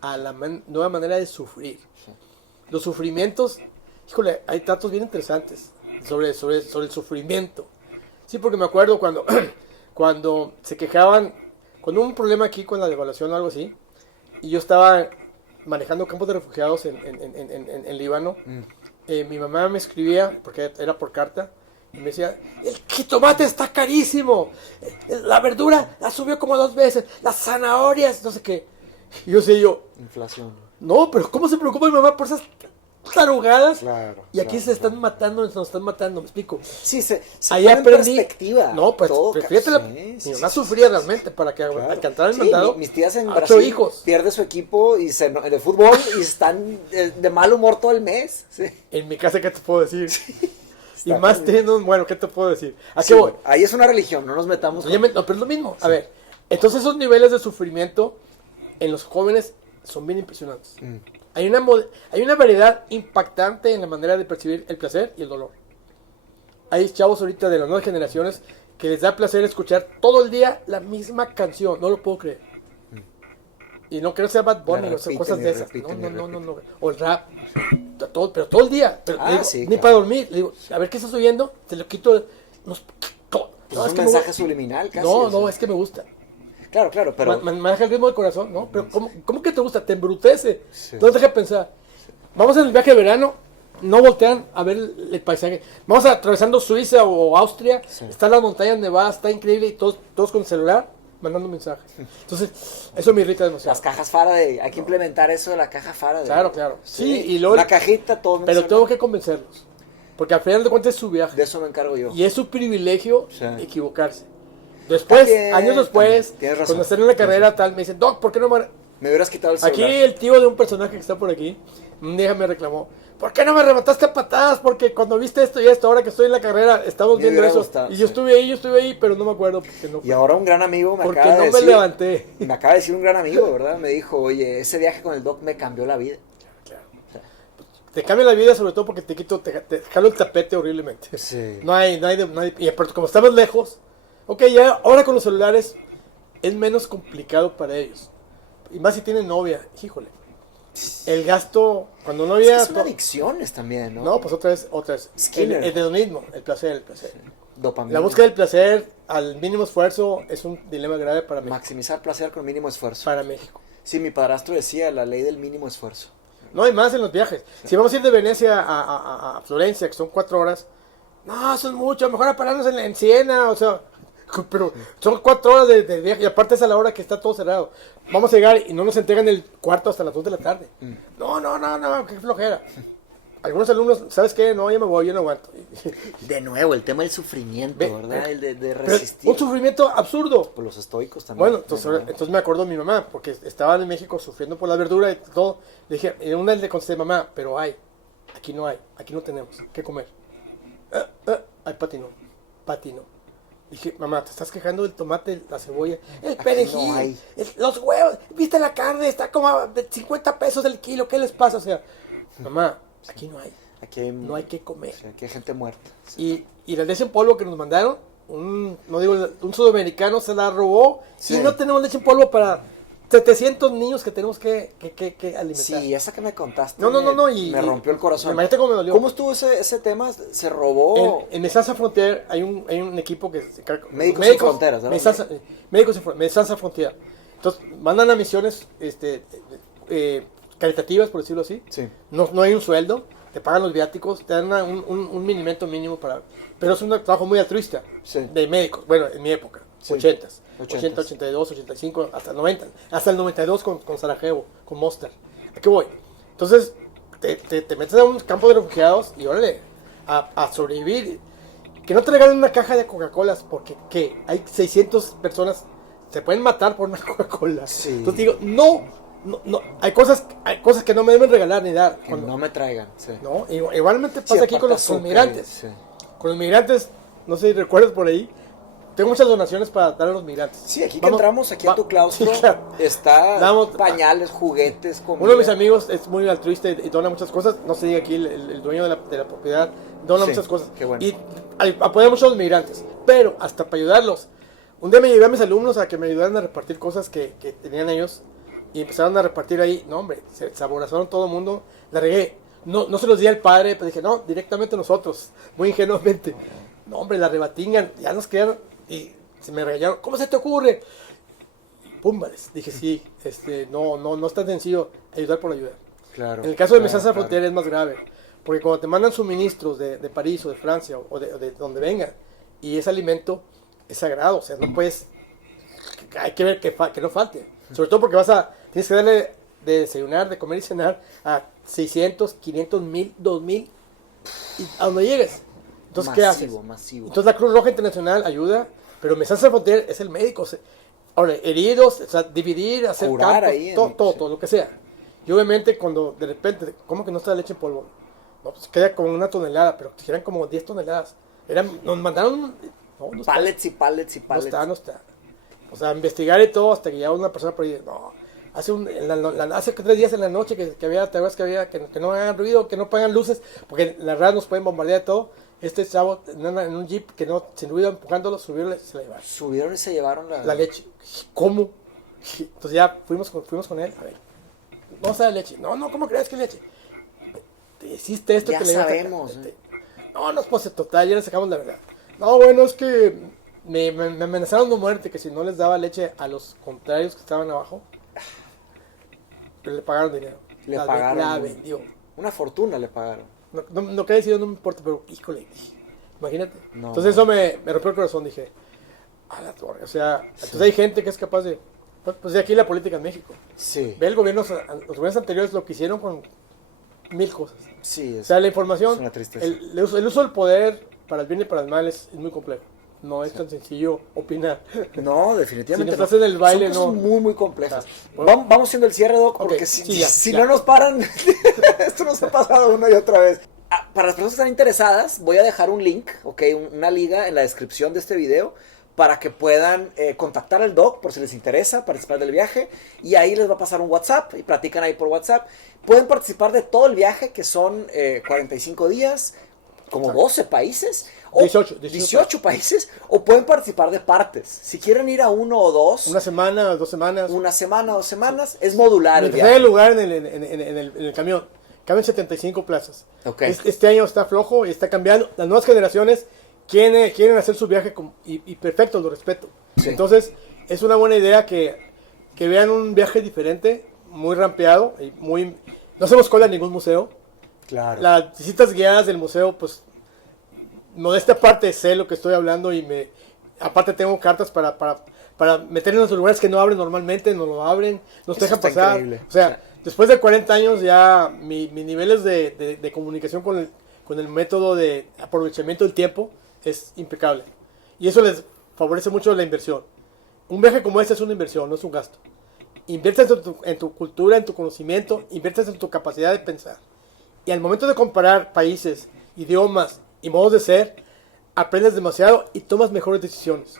a la nueva manera de sufrir. Sí. Los sufrimientos, híjole, hay datos bien interesantes. sobre el sufrimiento. Sí, porque me acuerdo cuando, cuando se quejaban, cuando hubo un problema aquí con la devaluación o algo así, y yo estaba manejando campos de refugiados en Líbano, mi mamá me escribía, porque era por carta, y me decía, el jitomate está carísimo, la verdura la subió como 2 veces, las zanahorias, no sé qué. Y yo sé Inflación. no, pero ¿cómo se preocupa mi mamá por esas tarugadas? Claro. Y aquí se están matando, nos están matando, me explico. Sí, se Ahí pone en aprendí. perspectiva. No, pues, todo, pues fíjate, mi mamá sufría realmente para que claro. alcanzara el Sí, mandado. mis tías en 8 Brasil hijos. pierde su equipo y de fútbol y están de mal humor todo el mes. Sí. En mi casa, ¿qué te puedo decir? Y Está más bien. teniendo, bueno, ¿qué te puedo decir? ¿A Sí, qué voy? ahí es una religión, no nos metamos. No, pero es lo mismo. A ver, entonces esos niveles de sufrimiento en los jóvenes son bien impresionantes. Hay una variedad impactante en la manera de percibir el placer y el dolor. Hay chavos ahorita de las nuevas generaciones que les da placer escuchar todo el día la misma canción. No lo puedo creer. Y no creo que sea Bad Bunny o sea, repiten cosas y de esas. repiten No, y no, no, repiten. no. O el rap. Pero todo el día. Pero, Ah, le digo, sí, ni claro. para dormir. Le digo, a ver qué estás oyendo. Te lo quito. Pues No, es es un que me mensaje gusta. subliminal casi. No, o sea. no, es que me gusta. Claro, claro, pero... Maneja el ritmo del corazón, ¿no? Pero ¿cómo que te gusta? Te embrutece. Sí. No te deja pensar. Vamos en el viaje de verano, no voltean a ver el paisaje. Vamos atravesando Suiza o Austria, están las montañas nevadas, está increíble y todos con el celular mandando mensajes. Entonces, eso me irrita demasiado. Las cajas Faraday, hay que implementar eso de la caja Faraday. Claro, claro. Sí, y luego... La cajita, todo. Pero tengo que convencerlos. Porque al final de cuentas es su viaje. De eso me encargo yo. Y es su privilegio Sí. equivocarse. Después, También, años después, también. Tienes razón. cuando estén en la carrera tal, me dicen, Doc, ¿por qué no me... Me hubieras quitado el Aquí celular. el tío de un personaje que está por aquí, un día me reclamó, ¿por qué no me remataste a patadas? Porque cuando viste esto y esto, ahora que estoy en la carrera, estamos Me viendo hubiera eso. gustado, Y yo sí. estuve ahí, pero no me acuerdo porque no Y ahora un gran amigo me porque acaba no de me decir... levanté. Me acaba de decir un gran amigo, ¿verdad? Me dijo, oye, ese viaje con el Doc me cambió la vida. Te cambia la vida sobre todo porque te jalo el tapete horriblemente. Sí. No hay, y aparte, como estamos lejos, ok, ya ahora con los celulares es menos complicado para ellos. Y más si tienen novia, híjole. El gasto, cuando no había... Son adicciones también, ¿no? No, pues otra vez. Skinner. El hedonismo, el placer. Dopamina. La búsqueda del placer al mínimo esfuerzo es un dilema grave para México. Maximizar placer con mínimo esfuerzo. Para México. Sí, mi padrastro decía la ley del mínimo esfuerzo. No hay más en los viajes. Si vamos a ir de Venecia a Florencia, que son 4 horas, no, eso es mucho, mejor a pararnos en Siena, o sea, pero son 4 horas de viaje, y aparte es a la hora que está todo cerrado. Vamos a llegar y no nos entregan el cuarto hasta las 2 de la tarde. No, qué flojera. Algunos alumnos, ¿sabes qué? No, ya me voy, yo no aguanto. De nuevo, el tema del sufrimiento, ¿verdad? El de Pero resistir. un sufrimiento absurdo. Por los estoicos también. Bueno, entonces me acordó mi mamá, porque estaba en México sufriendo por la verdura y todo. Le dije, en una vez le contesté, mamá, pero aquí no tenemos, ¿qué comer? Ay, Pati no. Dije, mamá, te estás quejando del tomate, la cebolla, el perejil, no hay. los huevos, viste la carne, está como a 50 pesos el kilo, ¿qué les pasa? O sea, mamá, aquí no hay, Aquí hay, no hay que comer. sí, aquí hay gente muerta. Sí. Y la leche en polvo que nos mandaron, un sudamericano se la robó Sí. y no tenemos leche en polvo para 700 niños que tenemos que alimentar. Sí, esa que me contaste. No, me rompió el corazón. Imagínate cómo me dolió. ¿Cómo estuvo ese tema? ¿Se robó? En Medecins Sans Frontières hay un equipo que se encarga- Médicos Sin Fronteras, ¿verdad? Medecins Sans Frontières. Entonces, mandan a misiones caritativas, por decirlo así. Sí. No hay un sueldo, te pagan los viáticos, te dan un minimento mínimo para... Pero es un trabajo muy altruista Sí. de médicos. Bueno, en mi época, Sí. 80s. 80s. 80, 82, 85, hasta el 90. Hasta el 92 con Sarajevo, con Mostar. ¿A qué voy? Entonces, te metes a un campo de refugiados y órale, a sobrevivir. Que no te regalen una caja de Coca-Colas porque ¿qué? Hay 600 personas, se pueden matar por una Coca-Cola. Sí. Entonces digo, no, hay cosas que no me deben regalar ni dar. Que no me traigan. Sí. ¿No? Igualmente pasa Sí, aquí con aparte los azúcar, migrantes. sí. Con los migrantes, no sé si recuerdas por ahí, tengo muchas donaciones para dar a los migrantes. Sí, aquí que entramos, aquí a tu claustro, sí, claro. está Damos- pañales, juguetes, comida. Uno de mis amigos es muy altruista y dona muchas cosas. No se diga aquí, el dueño de la propiedad dona Sí, muchas cosas. qué bueno. Y apoya mucho a los migrantes. Pero hasta para ayudarlos. Un día me llevé a mis alumnos a que me ayudaran a repartir cosas que tenían ellos. Y empezaron a repartir ahí. No, hombre, se aborazaron todo el mundo. La regué. no se los di al padre, pues dije, no, directamente nosotros, muy ingenuamente. No, hombre, la rebatingan, ya nos quedaron y se me regañaron. ¿Cómo se te ocurre? Púmbales. Dije, sí, no es tan sencillo ayudar por ayudar. Claro. En el caso de claro, Médecins Sans claro. Frontières es más grave, porque cuando te mandan suministros de París o de Francia o de donde venga, y ese alimento es sagrado, o sea, no puedes, hay que ver que no falte. Sobre todo porque tienes que darle de desayunar, de comer y cenar a 600, 500, 1000, 2000, y a donde llegues. Entonces, ¿qué haces? Masivo. Entonces la Cruz Roja Internacional ayuda, pero Médecins Sans Frontières es el médico. Ahora, heridos, o sea, dividir, hacer Curar campos, ahí todo, lo que sea. Y obviamente cuando de repente, ¿cómo que no está la leche en polvo? No, pues queda como 1 tonelada, pero eran como 10 toneladas. Nos mandaron... No está. Pallets y pallets y pallets. No está. O sea, investigar y todo hasta que ya una persona por ahí, no, hace 3 días en la noche que había, te acuerdas que no hagan ruido, que no pongan luces, porque las raras nos pueden bombardear y todo. Este chavo en un jeep que no, sin ruido, empujándolo, subieron y se la llevaron. Subieron y se llevaron La leche. ¿Cómo? Entonces ya fuimos con él, a ver, no sabe leche. No, ¿cómo crees que leche? Te hiciste esto ya que le sabemos. No, pues total, ya le sacamos la verdad. No, bueno, es que me amenazaron de muerte, que si no les daba leche a los contrarios que estaban abajo, pero le pagaron dinero. La vendió. Una fortuna le pagaron. No que haya sido, no me importa, pero híjole, imagínate. No, entonces eso me rompió el corazón, dije, a la torre, o sea, entonces hay gente que es capaz de, pues de aquí la política en México. Sí. Ve los gobiernos anteriores lo que hicieron con 1000 cosas. Sí, O sea, la información, es una tristeza. el uso del poder para el bien y para el mal es muy complejo. No es tan sencillo opinar. No, definitivamente. Si no estás en el baile, son cosas no. muy, muy complejas. Bueno. Vamos haciendo el cierre, Doc, porque Ok, si ya. no nos paran, esto nos ha pasado una y otra vez. Para las personas que están interesadas, voy a dejar un link, una liga en la descripción de este video para que puedan contactar al Doc por si les interesa participar del viaje, y ahí les va a pasar un WhatsApp y platican ahí por WhatsApp. Pueden participar de todo el viaje, que son 45 días, como 12 países. 18 países, o pueden participar de partes. Si quieren ir a 1 o 2. Una semana, 2 semanas. Una semana, 2 semanas. Es modular el Mientras viaje. haya lugar en el camión. Caben 75 plazas. Okay. Este año está flojo y está cambiando. Las nuevas generaciones quieren hacer su viaje y perfecto, lo respeto. Sí. Entonces, es una buena idea que vean un viaje diferente, muy rampeado. No hacemos cola en ningún museo. Claro. Las visitas guiadas del museo, pues, modesta aparte sé lo que estoy hablando y aparte tengo cartas para meternos en los lugares que no abren normalmente, no lo abren, nos dejan pasar. Increíble. O sea, después de 40 años ya mis niveles de comunicación con el método de aprovechamiento del tiempo es impecable. Y eso les favorece mucho la inversión. Un viaje como este es una inversión, no es un gasto. Inviertes en tu cultura, en tu conocimiento, inviertes en tu capacidad de pensar. Y al momento de comparar países, idiomas y modos de ser, aprendes demasiado y tomas mejores decisiones.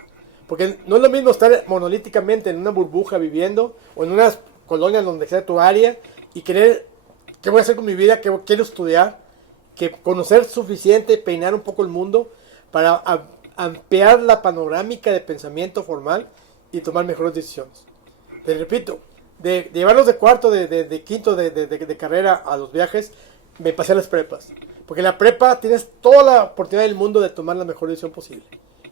Porque no es lo mismo estar monolíticamente en una burbuja viviendo o en una colonia donde sea tu área y querer, ¿qué voy a hacer con mi vida? ¿Qué quiero estudiar? Que conocer suficiente, peinar un poco el mundo para ampliar la panorámica de pensamiento formal y tomar mejores decisiones. Te repito, de llevarlos de cuarto, de quinto de carrera a los viajes, me pasé a las prepas. Porque en la prepa tienes toda la oportunidad del mundo de tomar la mejor decisión posible.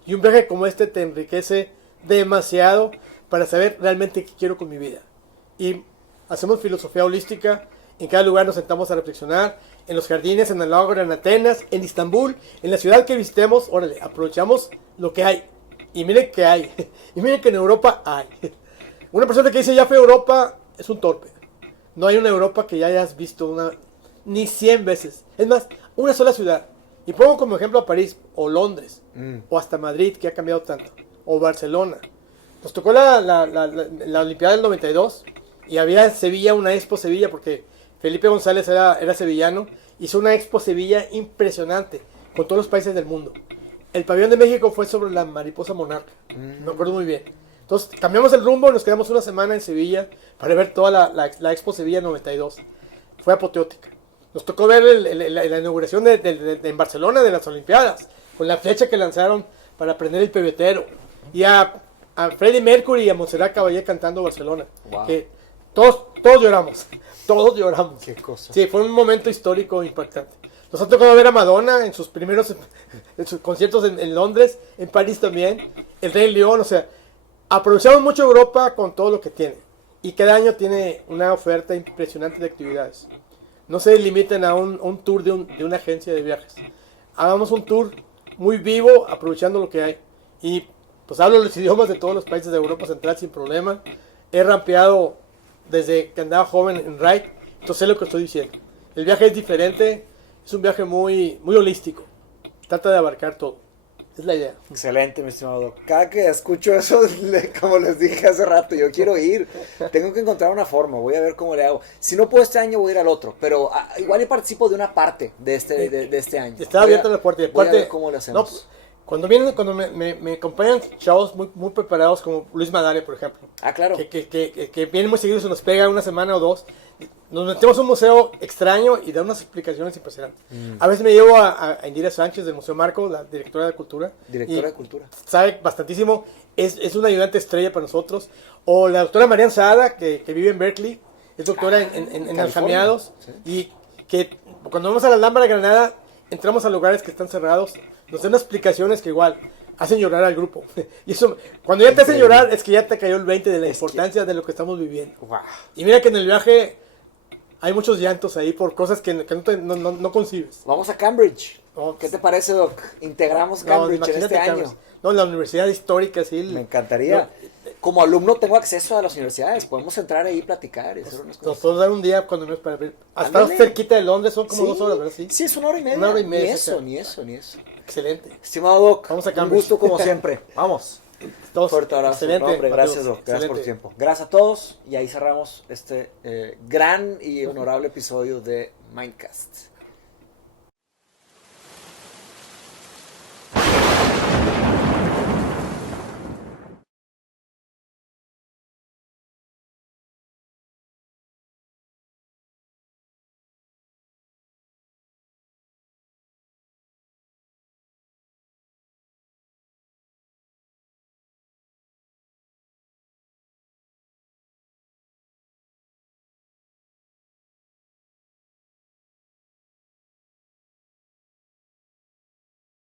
Y un viaje como este te enriquece demasiado para saber realmente qué quiero con mi vida. Y hacemos filosofía holística. En cada lugar nos sentamos a reflexionar. En los jardines, en el Ágora, en Atenas, en Istambul, en la ciudad que visitemos. Órale, aprovechamos lo que hay. Y miren que hay. Y miren que en Europa hay. Una persona que dice ya fue a Europa es un torpe. No hay una Europa que ya hayas visto ni 100 veces. Es más, una sola ciudad. Y pongo como ejemplo a París, o Londres, o hasta Madrid, que ha cambiado tanto, o Barcelona. Nos tocó la Olimpiada del 92, y había en Sevilla una Expo Sevilla, porque Felipe González era sevillano, hizo una Expo Sevilla impresionante, con todos los países del mundo. El pabellón de México fue sobre la mariposa monarca, me acuerdo muy bien. Entonces cambiamos el rumbo, nos quedamos una semana en Sevilla, para ver toda la Expo Sevilla 92. Fue apoteótica. Nos tocó ver la inauguración en Barcelona de las Olimpiadas, con la flecha que lanzaron para prender el pebetero. Y a Freddie Mercury y a Montserrat Caballé cantando Barcelona. Wow. Que todos lloramos. Todos lloramos. Qué cosa. Sí, fue un momento histórico impactante. Nos ha tocado ver a Madonna en sus primeros en sus conciertos en Londres, en París también, el Rey León, o sea, aprovechamos mucho Europa con todo lo que tiene. Y cada año tiene una oferta impresionante de actividades. No se limiten a un tour de una agencia de viajes. Hagamos un tour muy vivo, aprovechando lo que hay. Y pues hablo los idiomas de todos los países de Europa Central sin problema. He rampeado desde que andaba joven en ride, entonces sé lo que estoy diciendo. El viaje es diferente, es un viaje muy, muy holístico. Trata de abarcar todo. Es la idea. Excelente, mi estimado Doc. Cada que escucho eso, como les dije hace rato, yo quiero ir. Tengo que encontrar una forma, voy a ver cómo le hago. Si no puedo este año, voy a ir al otro. Pero igual y participo de una parte de este año. Está abierta la puerta. Voy a ver cómo le hacemos. No, cuando me acompañan chavos muy preparados, como Luis Madare, por ejemplo. Ah, claro. Que vienen muy seguidos, se nos pega una semana o dos. Nos metemos a un museo extraño y da unas explicaciones impresionantes. A veces me llevo a Indira Sánchez del Museo Marco, la directora de Cultura. Directora de Cultura. Sabe bastantísimo, es una ayudante estrella para nosotros. O la doctora Marian Saada, que vive en Berkeley, es doctora en aljameados. Sí. Y que cuando vamos a la Alhambra de Granada, entramos a lugares que están cerrados, nos dan explicaciones que igual hacen llorar al grupo. Y eso, cuando ya te hacen llorar, es que ya te cayó el 20 de la importancia de lo que estamos viviendo. Wow. Y mira que en el viaje hay muchos llantos ahí por cosas que no concibes. Vamos a Cambridge. No, ¿Qué te parece, Doc? Integramos Cambridge en imagínate este año. Cambridge. No, la universidad histórica, sí. Me encantaría. Como alumno tengo acceso a las universidades. Podemos entrar ahí y platicar y hacer unas Nos cosas. podemos dar un día cuando nos para abrir. Hasta Ándale. cerquita de Londres, son como Sí. 2 horas, ¿verdad? Sí. Sí, es 1 hora y media. 1 hora y media, Ni eso. Excelente. Estimado Doc, Vamos a un Cambridge. gusto como siempre. Vamos. Todos. Fuerte abrazo. Excelente. No, hombre, gracias, Mateus. Doc. Gracias por tu Excelente. tiempo. Gracias a todos. Y ahí cerramos este gran y honorable episodio de Mindcast.